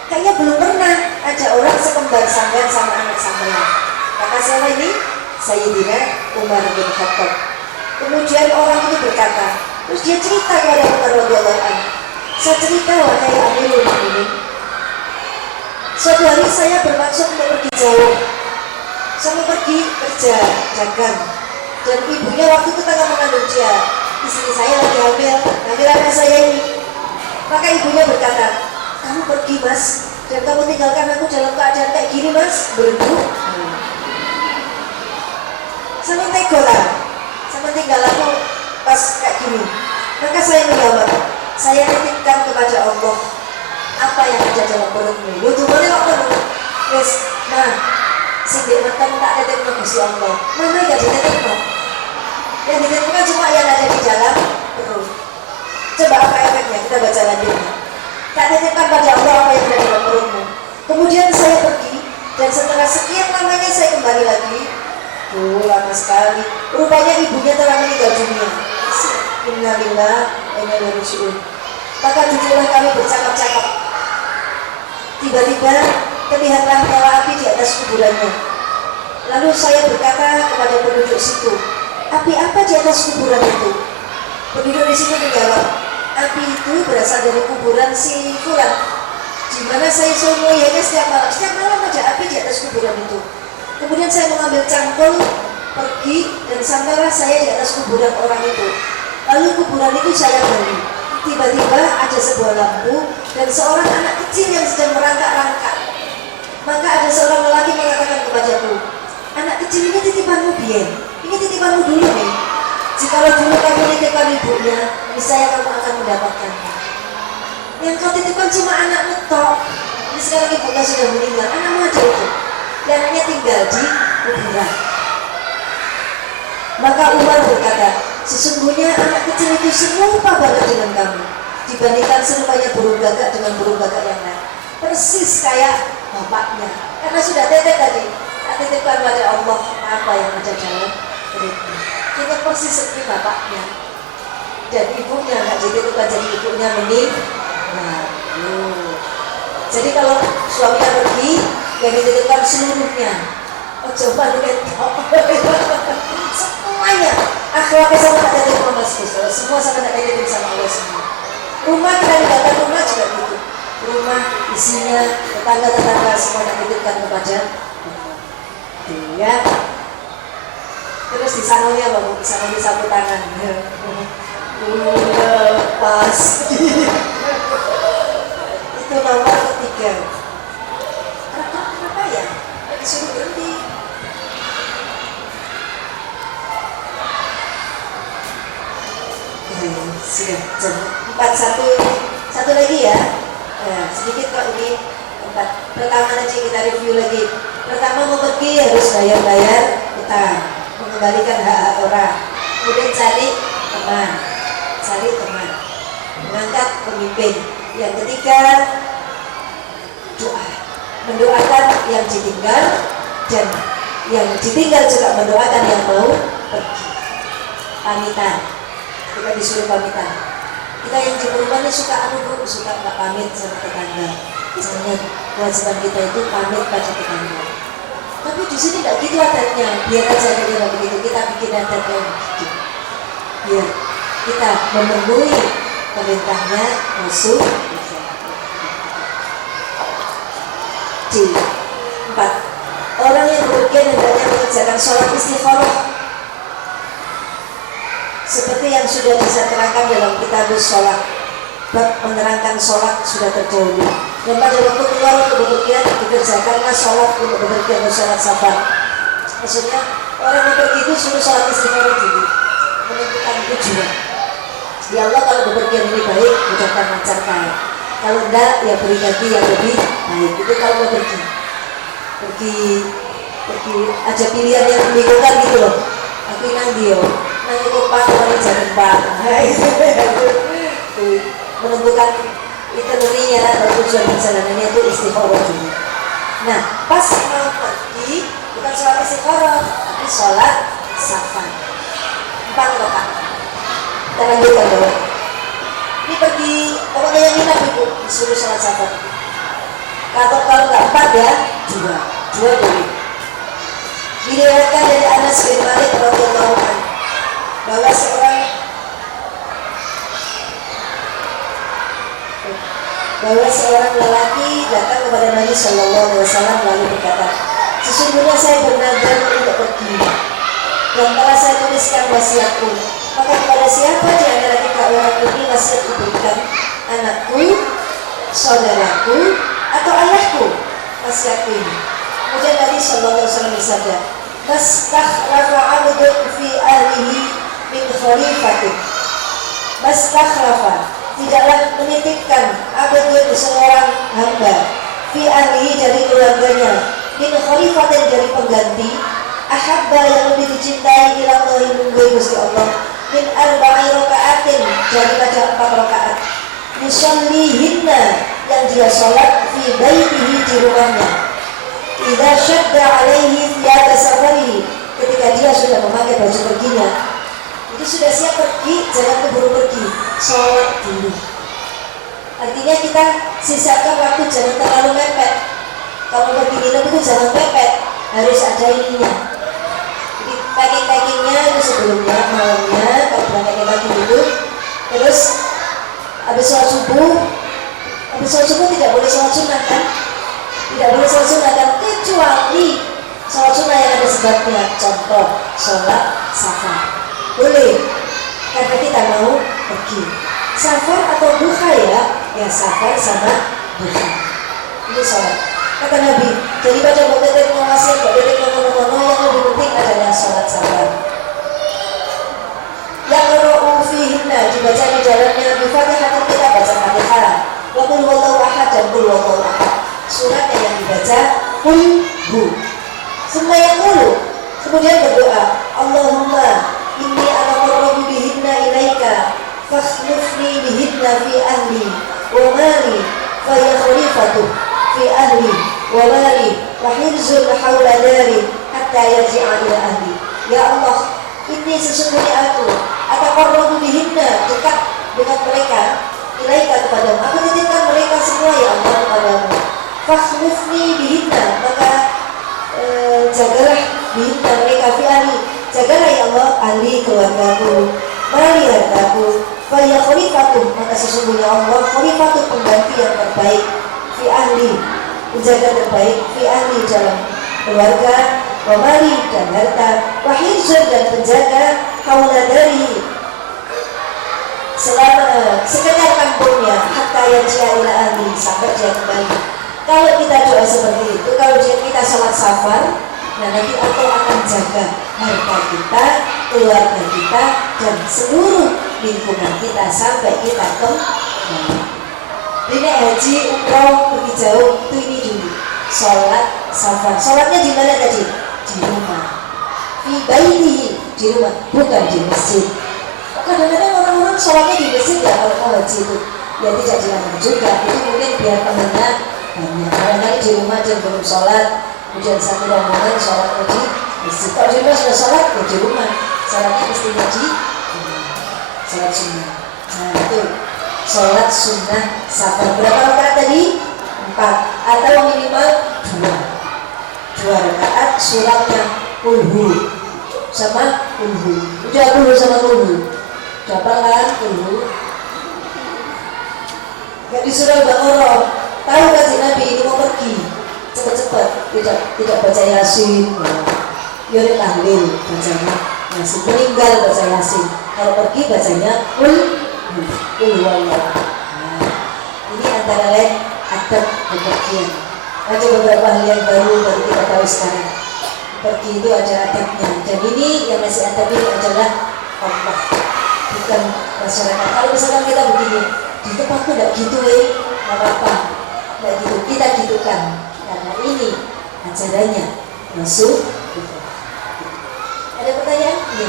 Kayaknya belum pernah ada orang sekembar sampean sama anak sampean. Maka siapa ini? Sayyidina Umar bin Khattab. Kemudian orang itu berkata, terus dia cerita kepada Umar radhiyallahu anhu, saya cerita wahai Amirul Mukminin, suatu hari saya bermaksud untuk pergi jauh, saya mau pergi kerja dagang, dan ibunya waktu itu tengah mengandung dia. Istri saya lagi hamil anak saya ini. Maka ibunya berkata, kamu pergi mas, dan kamu tinggalkan aku dalam keadaan kayak gini mas, berdu. Sama tega lah, sama tinggal aku pas kayak gini. Maka saya menjawab, saya titipkan kepada Allah apa yang ada dalam perutmu. Lu tuh boleh kok kamu, yes, nah, sindik mentang tak titipkan Gusti Allah. Mana gak dititipkan? Yang dititipkan cuma yang ada di dalam perut. Coba apa efeknya? Kita baca lanjutnya. Tak titipkan pada Allah apa yang ada dalam perutmu. Kemudian saya pergi, dan setelah sekian lamanya saya kembali lagi. Lama sekali. Rupanya ibunya telah meninggal dunia. Innalillahi wa inna ilaihi raji'un. Maka duduklah kami bercakap-cakap. Tiba-tiba terlihatlah nyala api di atas kuburannya. Lalu saya berkata kepada penduduk situ, api apa di atas kuburan itu? Penduduk di situ menjawab, api itu berasal dari kuburan si Fulan, di mana saya selalu melihatnya setiap malam. Setiap malam ada api di atas kuburan itu. Kemudian saya mengambil cangkul, pergi, dan sampailah saya di atas kuburan orang itu. Lalu kuburan itu saya gali. Tiba-tiba ada sebuah lampu dan seorang anak kecil yang sedang merangkak-rangkak. Maka ada seorang lelaki mengatakan kepadaku, anak kecil ini titipanmu Bien, ini titipanmu dulu nih. Jikalau dulu kamu nitipkan ibunya, niscaya kamu akan mendapatkannya. Yang kau titipkan cuma anakmu tok. Ini sekarang ibunya sudah meninggal, anakmu aja itu. Dan anaknya tinggal di kuburan. Maka Umar berkata, sesungguhnya anak kecil itu serupa banget dengan kamu, dibandingkan serupanya burung gagak dengan burung gagak yang lain. Persis kayak bapaknya, karena sudah tetet tadi. Titipkan pada Allah apa yang ada dalam perutnya. Kita persis seperti bapaknya. Dan ibunya nggak dititipkan, jadi ibunya meninggal. Jadi kalau suaminya pergi, yang dititipkan seluruhnya. Oh coba lihat semuanya. Akhlaknya sama tak jadi Mas Gus. Semua sama tak jadi sama Allah semua. Rumah kita dikatakan rumah juga gitu. Rumah isinya tetangga-tetangga semua yang dititipkan kepada ya. Terus di sananya apa? Di sana disapu tangan. Pas. Itu nomor ketiga. Kenapa ya? Disuruh berhenti. Sudah jam 4, satu lagi ya. Sedikit kok ini 4. Pertama nanti kita review lagi. Pertama mau pergi harus bayar utang, mengembalikan hak orang. Kemudian cari teman, mengangkat pemimpin. Yang ketiga doa, mendoakan yang ditinggal, dan yang ditinggal juga mendoakan yang mau pergi. Pamitan, kita disuruh pamitan. Kita yang di rumahnya suka suka nggak pamit sama tetangga. Misalnya kewajiban kita itu pamit pada tetangga. Tapi di sini nggak gitu adatnya. Biar aja ada begitu, kita bikin adatnya begitu. Biar kita memenuhi perintahnya Rasul. D4. Orang yang bepergian hendaknya mengerjakan sholat istikharah seperti yang sudah bisa terangkan dalam kitabus sholat. Bab menerangkan sholat sudah terdahulu. Dan pada waktu keluar untuk bepergian dikerjakanlah sholat untuk bepergian dan sholat safar. Maksudnya orang yang pergi itu suruh sholat istikharah dulu, menentukan tujuan. Ya Allah, kalau bepergian ini baik, mudahkan lancarkan. Kalau enggak, ya beri ganti yang lebih baik. Itu kalau mau pergi aja pilihan yang membingungkan gitu loh. Tapi nanti nanti kupat kalau jangan pak. Menentukan itinerary-nya atau tujuan perjalanannya itu istikharah dulu. Nah, pas mau pergi bukan sholat istikharah, tapi sholat safar 4 rakaat. Kita lanjutkan dulu. Ini pergi, pokoknya yang nginap ibu disuruh sholat safar. Kalau nggak 4 ya, 2 dulu. Diriwayatkan dari Anas bin Malik radhiyallahu anhu bahwa seorang lelaki datang kepada Nabi Shallallahu Alaihi Wasallam lalu berkata, sesungguhnya saya bernazar untuk pergi dan telah saya tuliskan wasiatku. Maka kepada siapa di antara kita orang ini wasiat diberikan? Anakku, saudaraku, atau ayahku? Wasiatku ini. Kemudian Nabi Shallallahu Alaihi Wasallam bersabda, Mastakhrafa abdun fi ahlihi min khalifatin. Mastakhrafa, tidaklah menitipkan abdun seorang hamba fi ahlihi dari keluarganya, min khalifatin dari pengganti, ahabba yang lebih dicintai ila Allah mungguh Gusti Allah, min arba'i raka'atin daripada 4 rakaat, yusallihinna yang dia sholat fi baitihi di rumahnya. Idza syadda alaihi thiyaba safarihi, ketika dia sudah memakai baju perginya, itu sudah siap pergi, jangan keburu pergi, sholat dulu. Artinya kita sisakan waktu, jangan terlalu mepet. Kalau pergi nginep itu jangan mepet, harus ada ininya. Jadi packing-packingnya itu sebelumnya, malamnya kalau berangkat lagi dulu. Terus habis sholat subuh tidak boleh sholat sunnah kan? Tidak boleh sholat sunnah kan, kecuali sholat sunnah yang ada sebabnya. Contoh sholat safar boleh, karena kita mau pergi. Safar atau duha ya safar sama duha. Ini sholat. Kata Nabi, jadi baca botetek mengawasi, botetek ngono-ngono, yang lebih penting adalah sholat safar. Yang ro'u fihinna, dibaca di dalamnya Bi-Fatihatul kita baca Fatihah, wa qul huwallahu ahad dan qul huwallahu ahad. Suratnya yang dibaca qul hu. Semua yang dulu. Kemudian berdoa, Allahumma inni ataqarrabu bihinna ilaika fakhlufni bihinna fi ahli wa mali fa ya khalifatu fi ahli wa mali wa hirzul hawla dari hatta yarji'a ila ahli. Ya Allah, ini sesungguhnya aku ataqarrabu bihinna, dekat dengan mereka, ilaika kepadamu, aku titipkan mereka semua ya Allah kepadamu. Fakhlufni bihinna, maka jagalah bihinna mereka fi ahli, jagalah ya Allah ahli keluargaku, mali hartaku, fa ya khalifatu, maka sesungguhnya Allah khalifatu, pengganti yang terbaik, fi ahli, penjaga terbaik, fi ahli dalam keluarga, wa mali dan harta, wa hifzun dan penjaga, haula dari selama sekitar kampungnya, hatta yarji'a ila ahli, sampai dia kembali. Kalau kita doa seperti itu, kalau kita sholat safar, nah nanti Allah akan jaga harta kita, keluarga kita, dan seluruh lingkungan kita sampai kita kembali. Ini haji, umroh, pergi jauh, itu ini dulu. Sholat safar. Sholatnya di mana tadi? Di rumah. Fi baitihi, di rumah, bukan di masjid. Kadang-kadang orang-orang sholatnya di masjid ya, kalau haji itu ya tidak dilarang juga. Itu mungkin biar temennya banyak. Kadang-kadang di rumah dia belum sholat, kemudian satu rombongan sholat di masjid. Kalau di rumah sudah sholat, ya di rumah. Sholatnya mestinya di sholat sunnah. Nah itu sholat sunnah safar. Berapa rakaat tadi? 4 atau minimal 2 rakaat. Suratnya kulhu sama kulhu. Udah kulhu sama kulhu. Dapat kan kulhu? Gak di surah Al-Baqarah. Tahu kan si Nabi ini mau pergi cepat-cepat, tidak baca Yasin, yaudah tahlil bacanya Yasin, meninggal baca Yasin, kalau pergi bacanya wallah. Nah, ini antara lain adab bepergian. Ada beberapa hal yang baru kita tahu sekarang. Pergi itu ada adabnya, dan ini yang masih adab ini adalah Allah, bukan masyarakat. Kalau misalkan kita begini, di tempatku tidak gitu nggak apa-apa. Nggak gitu, kita gitukan karena ini acaranya masuk gitu. Ada pertanyaan? Iya.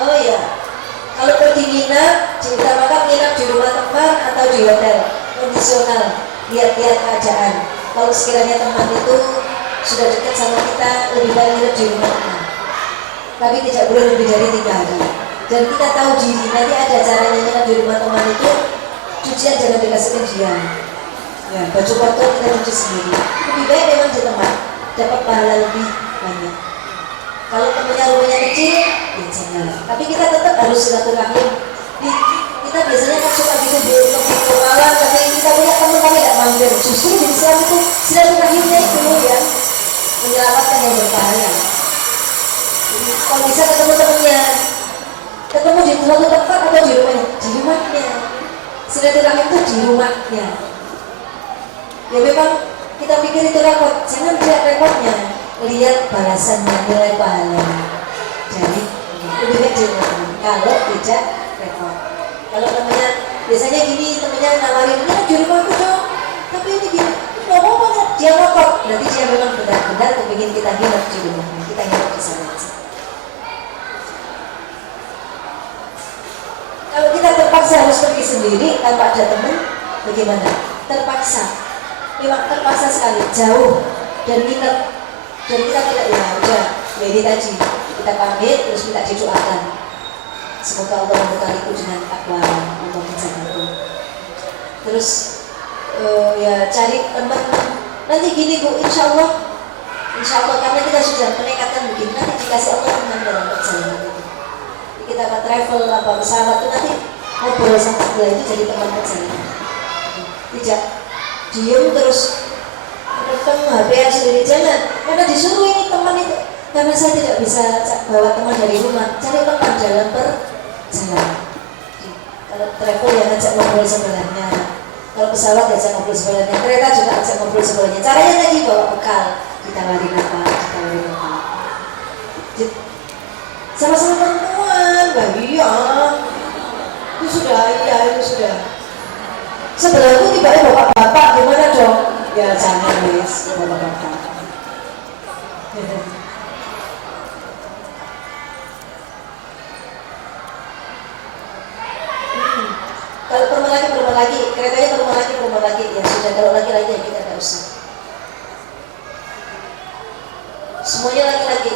Oh ya, kalau pergi nginap, diutamakan nginap di rumah teman atau di hotel kondisional, lihat-lihat keadaan. Kalau sekiranya teman itu sudah dekat sama kita, lebih baik nginap di rumah teman, tapi tidak boleh lebih dari 3 hari. Dan kita tahu diri, nanti ada caranya nginap di rumah teman itu, cucian jangan dikasihkan dia. Ya, baju kotor kita cuci sendiri. Lebih baik memang di tempat, dapat pahala lebih banyak. Kalau temannya rumahnya kecil, ya jangan. Tapi kita tetap harus silaturahim. Kita biasanya kan suka gitu di malam, tapi kita punya teman tapi tidak mampir. Justru di Islam itu silaturahimnya itu yang menyelamatkan yang berbahaya. Jadi, kalau bisa ketemu temannya, ketemu di suatu tempat atau di rumahnya, di rumahnya. Silaturahim itu di rumahnya. Ya memang kita pikir itu repot, jangan lihat repotnya, lihat balasannya, nilai pahalanya. Jadi lebih baik di rumah kalau tidak repot. Kalau temennya biasanya gini, temennya nawarin, ini di rumahku dong, tapi ini gini, nggak mau banget, dia ngotot. Berarti dia memang benar-benar kepingin kita nginep di rumahnya, kita nginep di sana aja. Kalau kita terpaksa harus pergi sendiri tanpa ada teman, bagaimana? Terpaksa, memang terpaksa sekali, jauh dan nginep, dan kita tidak ya udah, ya ini tadi Kita pamit terus minta didoakan. Semoga Allah membekaliku dengan takwa, Allah menjagaku. Terus ya cari teman. Nanti gini Bu, insya Allah karena kita sudah menekatkan begini, nanti dikasih Allah teman dalam perjalanan itu. Kita akan travel apa pesawat itu nanti ngobrol sama sebelah itu jadi teman perjalanan. Tidak diem terus HP sendiri, jangan, karena disuruh ini teman itu. Karena saya tidak bisa bawa teman dari rumah, cari teman dalam perjalanan. Kalau travel ya ngajak ngobrol sebelahnya, kalau pesawat ajak ngobrol sebelahnya, kereta juga ajak ngobrol sebelahnya. Caranya tadi bawa bekal, ditawarin apa. Sama-sama perempuan, iya, itu sudah. Sebelahku tiba-tiba bapak-bapak, gimana dong? Ya jangan wis, bapak-bapak. Kalau perempuan lagi, keretanya perempuan lagi, ya sudah. Kalau laki-laki ya kita tidak usah. Semuanya laki-laki.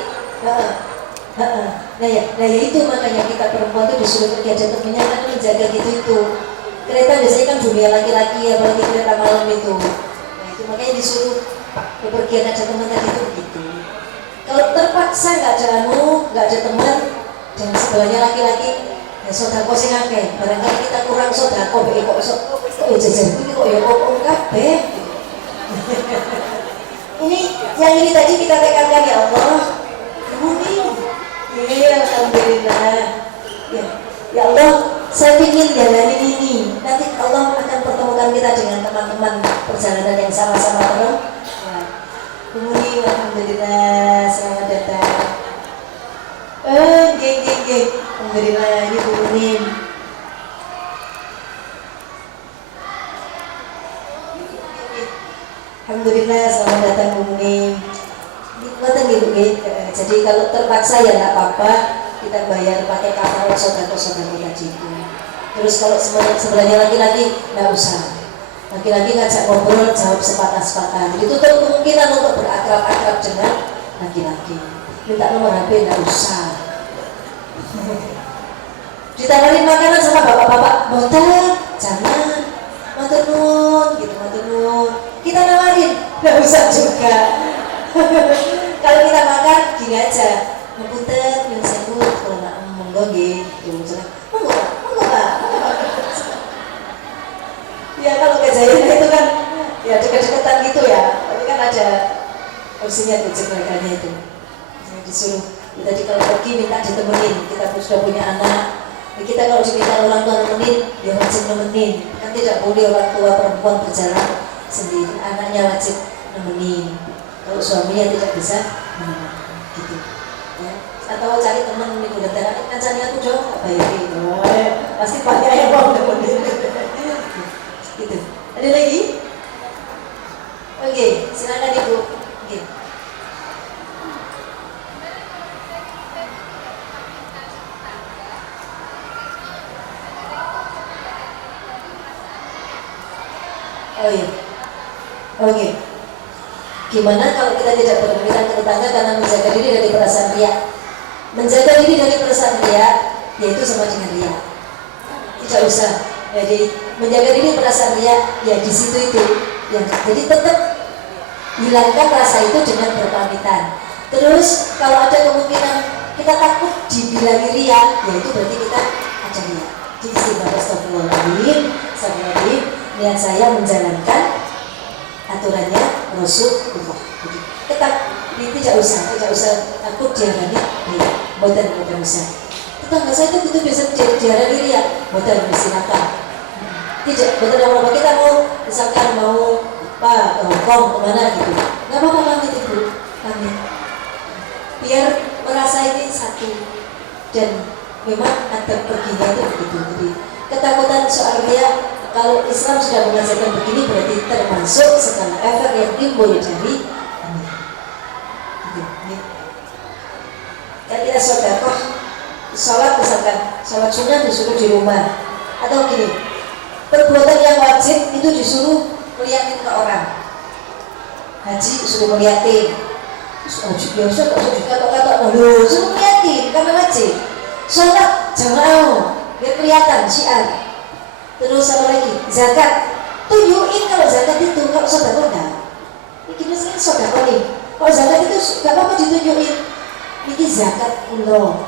Nah ya itu makanya kita perempuan itu disuruh pergi aja temennya kan menjaga gitu itu. Kereta biasanya kan dunia laki-laki, apalagi kereta malam itu. Nah itu makanya disuruh bepergian aja teman tadi itu begitu. Kalau terpaksa nggak ada teman dan sebelahnya laki-laki, ya sodako sing akeh. Barangkali kita kurang sodako, kok jajan ini kok ya kok kabeh. Ini tadi kita tekankan ya Allah. Alhamdulillah. Ya Allah, saya ingin jalanin ini. Nanti Allah akan pertemukan kita dengan teman-teman perjalanan yang sama-sama terus. Alhamdulillah, selamat datang. Alhamdulillah, ini Bu Munim. Alhamdulillah, selamat datang Bu Munim. Jadi kalau terpaksa ya nggak apa-apa, kita bayar pakai kapal sodako-sodako tadi itu. Terus kalau sebelahnya laki-laki nggak usah. Laki-laki ngajak ngobrol, jawab sepatah-sepatah. Itu tuh kemungkinan untuk berakrab-akrab dengan laki-laki. Minta nomor HP nggak usah. Ditawarin makanan sama bapak-bapak, boten, jangan, matur nuwun, gitu matur nuwun. Kita nawarin, nggak usah juga. Kalau kita makan gini aja, ngeputet, yang sebut, kalau nggak monggo gitu, monggo pak. Ya kalau kejadian itu kan, ya dekat-dekatan gitu ya, tapi kan ada kursinya tuh jenglekannya itu. Saya disuruh, tadi kalau pergi minta ditemenin, kita sudah punya anak. Kita kalau diminta orang tua nemenin, ya wajib nemenin. Kan tidak boleh orang tua perempuan berjalan sendiri, anaknya wajib nemenin. Kalau suaminya tidak bisa, gitu. Ya. Atau cari teman minggu depan, kancani aku dong, tak bayarin. Pasti banyak yang mau nemenin. Gitu. Ada lagi? Oke, silakan Ibu. Oke. Oh iya. Oke. Gimana kalau kita tidak berpemikiran ke tetangga karena menjaga diri dari perasaan riya? Menjaga diri dari perasaan riya, yaitu sama dengan riya. Tidak usah. Jadi menjaga diri perasaan riya, ya di situ itu. Ya, jadi tetap hilangkan rasa itu dengan berpamitan. Terus kalau ada kemungkinan kita takut dibilangi riya, yaitu berarti kita ada riya. Jadi istighfar, astagfirullahaladzim, niat saya menjalankan aturannya Rasulullah. Jadi tetap tidak usah takut diarani riya. Boten usah. Tetangga saya itu betul biasa diarani riya. Boten silakan. Tidak, boten apa-apa. Kita mau misalkan mau ke Hongkong kemana gitu, nggak apa-apa pamit Ibu, pamit. Biar merasa ini satu dan memang adab perginya itu begitu. Jadi ketakutan soal riya, kalau Islam sudah mengajarkan begini berarti termasuk segala efek yang timbul dari ini. Kan kita sedekah, sholat misalkan, sholat sunnah disuruh di rumah, atau gini, perbuatan yang wajib itu disuruh melihatin ke orang. Haji suruh melihatin, terus haji biasa kok juga kata-kata, suruh melihatin. karena wajib. Sholat jamaah biar kelihatan syiar. Terus apa lagi? Zakat, tunjukin kalau zakat itu, kalau sedekah enggak. Ini misalnya sedekah nih, kalau zakat itu gak apa-apa ditunjukin. Ini zakat ulo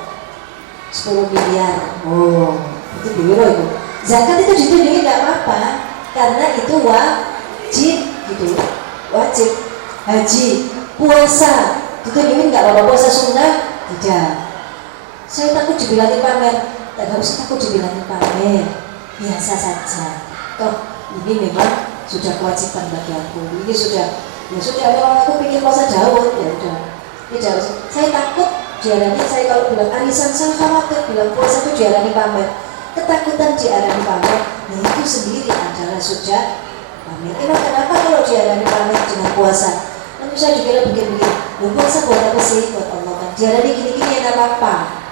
10 miliar. Oh, itu biro itu. Zakat itu ditunjukin gak apa-apa, karena itu wajib gitu, wajib. Haji, puasa, ditunjukin gak apa-apa, puasa sunnah tidak. Saya takut dibilangin pamer, tak usah takut dibilangin pamer, biasa saja. Toh ini memang sudah kewajiban bagi aku. Ini sudah, ya sudah, kalau aku pikir puasa jauh, ya udah. Ini jauh. Saya takut diarani, saya kalau bilang arisan, saya khawatir bilang puasa itu diarani pamer. Ketakutan diarani pamer, nah itu sendiri adalah sudah pamer. Emang kenapa kalau diarani pamer dengan puasa? Nanti saya dikira begini-begini, ya puasa buat apa sih? Buat Allah kan. Diarani gini-gini ya gak apa-apa.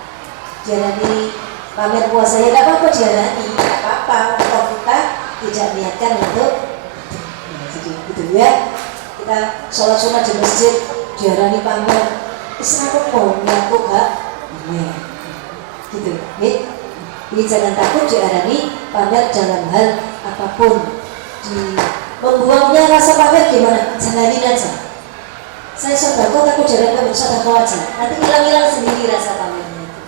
Diarani pamer puasa ya gak apa-apa, diarani gak apa-apa. Kalau kita tidak niatkan untuk ya, jadi gitu ya. Kita sholat sunat di masjid diarani pamer, Islam mau ngaku gak pamer gitu ya. Jadi jangan takut diarani pamer dalam hal apapun. Membuangnya rasa pamer gimana? Jalanin aja. Saya sedekah takut diarani pamer, sedekah aja. Nanti hilang-hilang sendiri rasa pamernya itu.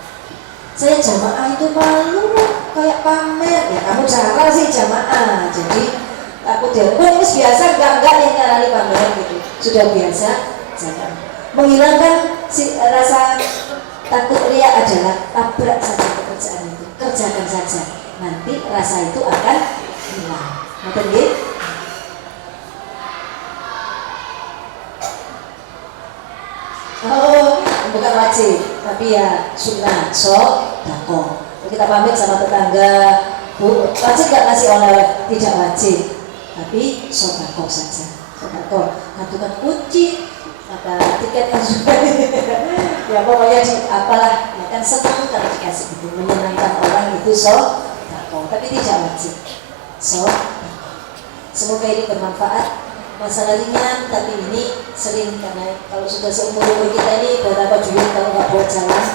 Saya jamaah itu malu kayak pamer, ya kamu cara sih jamaah. Jadi takut diarani, ini biasa enggak yang nyarani pamer gitu. Sudah biasa jangan. Menghilangkan rasa takut ria adalah tabrak saja pekerjaan itu, kerjakan saja, nanti rasa itu akan hilang. Ngerti nggih? Oh, bukan wajib, tapi ya sunnah, sedekah. Kita pamit sama tetangga, Bu, wajib nggak ngasih oleh-oleh? Tidak wajib, tapi sedekah saja. Sedekah, gantungan kunci, apa tiket juga. Ya pokoknya apalah, ya kan senang kalau dikasih gitu, menyenangkan orang itu sedekah, tapi tidak wajib. Semoga ini bermanfaat. Masalah ringan, tapi ini sering karena kalau sudah seumur kita ini berapa duit kalau nggak buat jalan.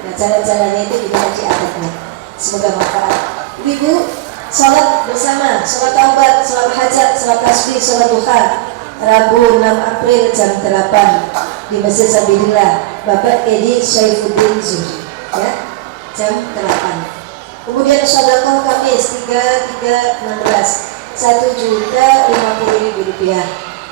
Nah jalan-jalannya itu juga nanti adatnya. Semoga manfaat. Ibu, sholat bersama, sholat taubat, sholat hajat, sholat tasbih, sholat duha. Rabu 6 April jam 8 di Masjid Sabilillah, Bapak Edi Syaifuddin Zuhri, ya, jam 8. Kemudian sedekah Kamis 3/3/16 Rp1.050.000.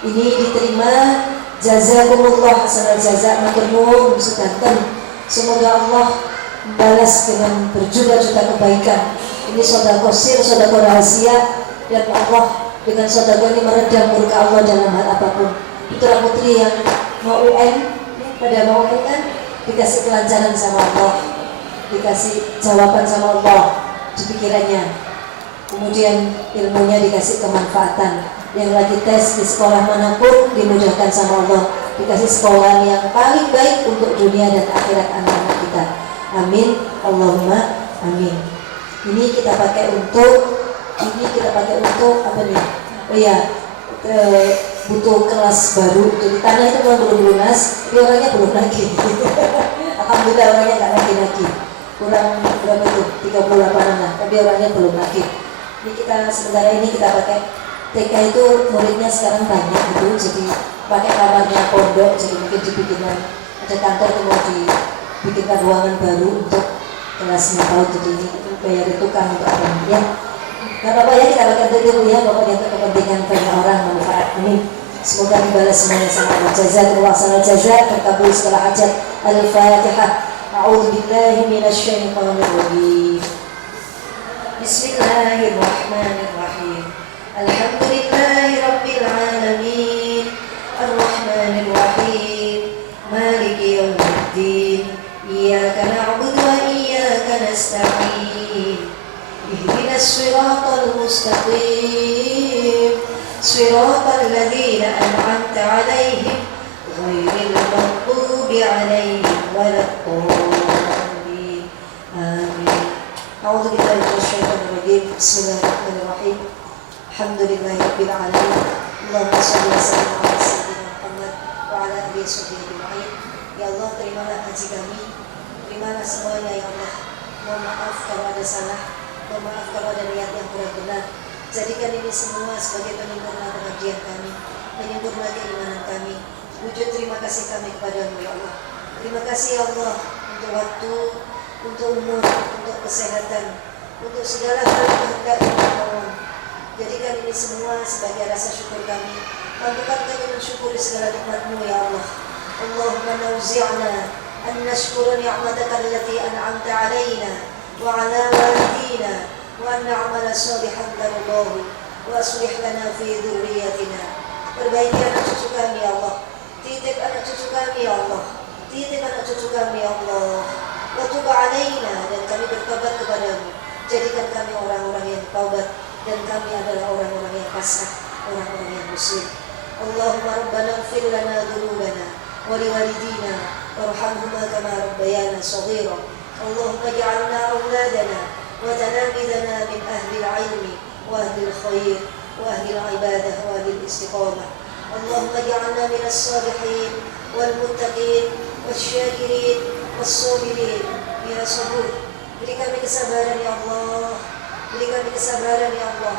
Ini diterima, jazakumullah hasanal jaza, matur nuwun sedanten. Semoga Allah membalas dengan berjuta-juta kebaikan. Ini sedekah sir, sedekah rahasia, dan Allah dengan sedekah ini meredam murka Allah dalam hal apapun. Putra putri yang mau UN, pada mau UN kan dikasih kelancaran sama Allah, dikasih jawaban sama Allah di pikirannya. Kemudian ilmunya dikasih kemanfaatan. Yang lagi tes di sekolah manapun dimudahkan sama Allah, dikasih sekolah yang paling baik untuk dunia dan akhirat anak-anak kita. Amin, Allahumma amin. Ini kita pakai untuk apa nih? Oh ya, butuh kelas baru. Jadi tanah itu belum lunas, tapi orangnya belum lagi. Alhamdulillah orangnya nggak lagi. Kurang berapa itu? 38an lah, tapi orangnya belum lagi. Ini kita sementara ini kita pakai TK itu muridnya sekarang banyak gitu, jadi pakai kamarnya pondok, jadi mungkin dibikinkan ada kantor itu mau dibikinkan ruangan baru untuk kelasnya PAUD. Jadi ini bayar tukang untuk apa ya? Gak apa-apa ya, kita pakai dulu ya, pokoknya untuk kepentingan banyak orang manfaat. Amin. Semoga dibalas semuanya sama Allah. Jazakumullah khairan jaza, terkabul segala hajat. Al-Fatihah. A'udzubillahi minasyaitonir rajim. Bismillahirrahmanirrahim. Alhamdulillahi rabbil alamin. Ar-Rahmanir Rahim. Maliki yaumiddin. Iyyaka na'budu wa iyyaka nasta'in. Ihdinas siratal mustaqim. Siratal ladzina an'amta 'alaihim ghairil maghdubi 'alaihim waladdallin. Amin. A'udzu billahi minasyaitonir rajim. Bismillahirrahmanirrahim. Alhamdulillahirabbil alamin. Allahumma shalli wa sallim ala sayyidina Muhammad wa ala alihi wa sahbihi ajma'in. Ya Allah, terimalah haji kami, terimalah semuanya ya Allah. Mohon maaf kalau ada salah, mohon maaf kalau ada niat yang kurang benar. Jadikan ini semua sebagai penyempurna pengabdian kami, penyempurna keimanan kami. Wujud terima kasih kami kepadamu ya Allah. Terima kasih ya Allah untuk waktu, untuk umur, untuk kesehatan, untuk segala hal yang hendak kami mohon. Jadikan ini semua sebagai rasa syukur kami. Mampukan kami mensyukuri segala nikmat-Mu ya Allah. Allahumma nauzi'na an nashkura ni'mataka allati an'amta 'alaina wa 'ala walidina wa an na'mala salihan tardahu wa aslih lana fi dzurriyyatina. Perbaiki anak cucu kami ya Allah. Titip anak cucu kami ya Allah. Titip anak cucu kami ya Allah. Wa tub 'alaina, dan kami bertobat kepadamu. Jadikan kami orang-orang yang taubat, dan kami adalah orang-orang yang pasrah, orang-orang yang muslim. Allahumma rabbana ighfir lana dhunubana wa liwalidina warhamhuma kama rabbayana shaghira. Allahumma ij'alna awladana wa talamidana min ahli al-'ilmi wa ahli al-khair wa ahli al-ibadah wa ahli al-istiqamah. Allahumma ij'alna min as-salihin wal muttaqin wasy-syakirin was-sabirin ya sabur. Beri kami kesabaran ya Allah. Beri kami kesabaran ya Allah.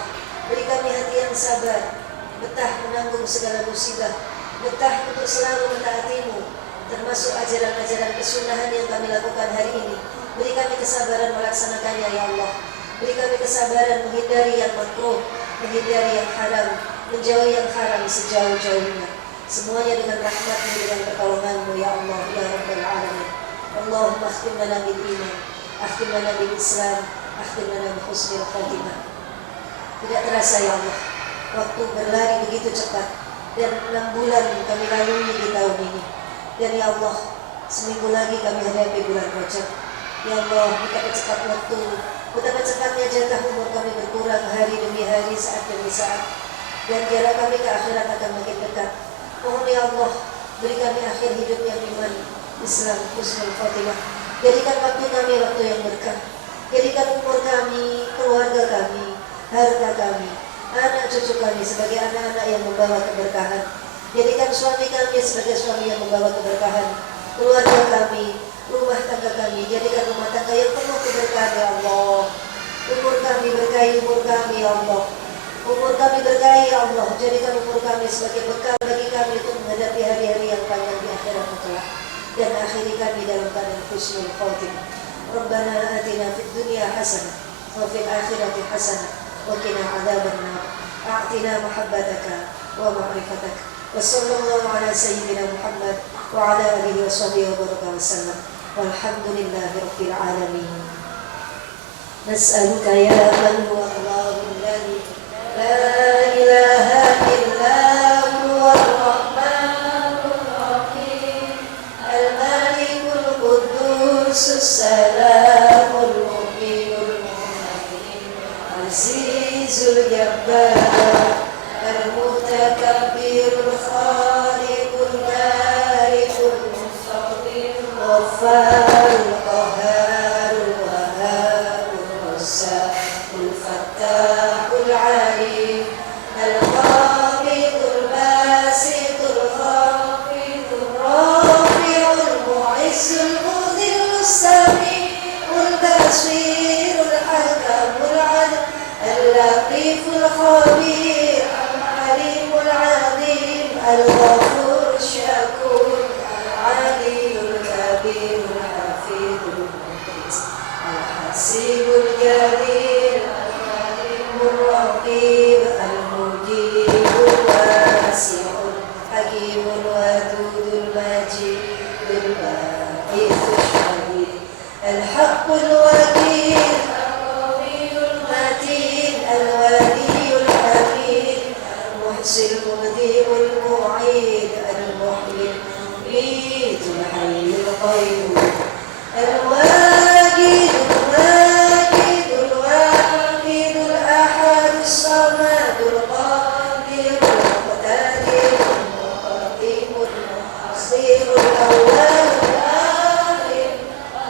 Beri kami hati yang sabar, betah menanggung segala musibah, betah untuk selalu mentaati-Mu, termasuk ajaran-ajaran kesunahan yang kami lakukan hari ini. Beri kami kesabaran melaksanakannya ya Allah. Beri kami kesabaran menghindari yang makruh, menghindari yang haram, menjauhi yang haram sejauh-jauhnya. Semuanya dengan rahmat-Mu, dengan pertolongan-Mu ya Allah ya Rabbal Alamin. Allahumma akhtim lana bil iman, akhtim lana bil Islam, akhtim lana bi husnil khatimah. Tidak terasa ya Allah, waktu berlari begitu cepat, dan 6 bulan kami lalui di tahun ini. Dan ya Allah, seminggu lagi kami hadapi bulan Rajab. Ya Allah, betapa cepat waktu, betapa cepatnya jatah umur kami berkurang hari demi hari, saat demi saat, dan jarak kami ke akhirat akan makin dekat. Mohon ya Allah, beri kami akhir hidup yang iman, Islam, husnul khatimah. Jadikan waktu kami waktu yang berkah. Jadikan umur kami, keluarga kami, harta kami, anak cucu kami sebagai anak-anak yang membawa keberkahan. Jadikan suami kami sebagai suami yang membawa keberkahan. Keluarga kami, rumah tangga kami, jadikan rumah tangga yang penuh keberkahan ya Allah. Umur kami berkahi umur kami ya Allah. Umur kami berkahi ya Allah. Jadikan umur kami sebagai bekal bagi kami untuk menghadapi hari-hari yang panjang di akhirat kelak. Dan akhiri kami dalam keadaan husnul khatimah. Rabbana atina fid dunya hasanah wa fil akhirati hasanah wa qina adzaban nar. A'tina mahabbataka wa ma'rifataka. Wa sallallahu ala sayyidina Muhammad wa ala alihi wa sahbihi wa baraka wa sallam. Walhamdulillahi rabbil alamin. Nas'aluka ya man huwa Allahu alladhi la ilaha illa huwa ar-rahmanur rahim al-malikul quddus salamul mu'minul muhaimin azizul jabbar al-mutakabbirul khaliqul barikul mustaqim ghafarul qaharul wahabul razzaqul fattahul alim al-qabidul basitul khafidul rafi'ul mu'izzul mudhillus sami'ul basirul hakamul adl al-latiful khabir al-alimul azim al-ghafurul syakur al-aliyul kabirul hafidul muqit al-hasibul jalil al-alimul raqib al-mujibul wasi'ul hakimul wadudul majidul ba'ithul syahid al-haqqul wakil al-qawiyul matin al-waliyul hamid al-muhsil mubdi'ul mu'id al-muhyil mumitul hayyul qayyum al-wajidul majidul wahidul ahadus samadul qadirul muqtadirul muqaddimul muakhirul awwalul akhir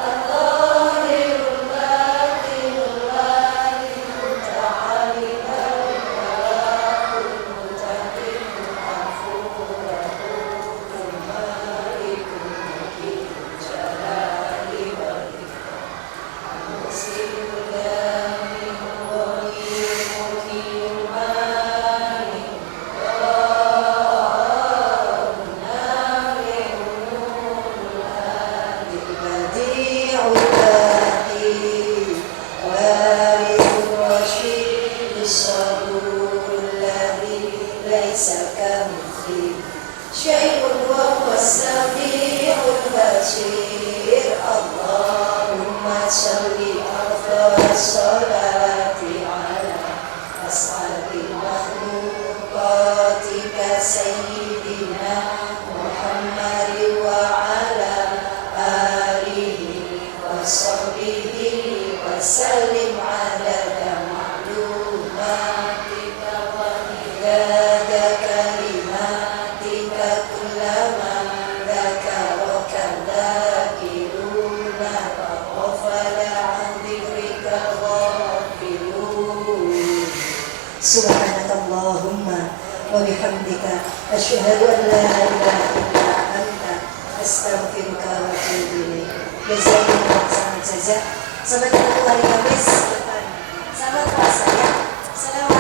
al-zahirul batinul walimul muta'alim al-malakul mutaqim ليس كمثله شيء وهو السميع البصير اللهم صل أفضل الصلاة على أسعد مخلوقاتك سيدنا محمد وعلى آله وصحبه وسلم عدد معلوماتك ومداد كلماتك كلما ذكرك الذاكرون وغفل عن ذكرك الغافلون سبحانك اللهم وبحمدك أشهد أن لا إله إلا أنت أستغفرك وأتوب إليك. Jazakumullah khairan saja. Sampai ketemu hari Kamis depan. Selamat puasa ya. Assalamualaikum.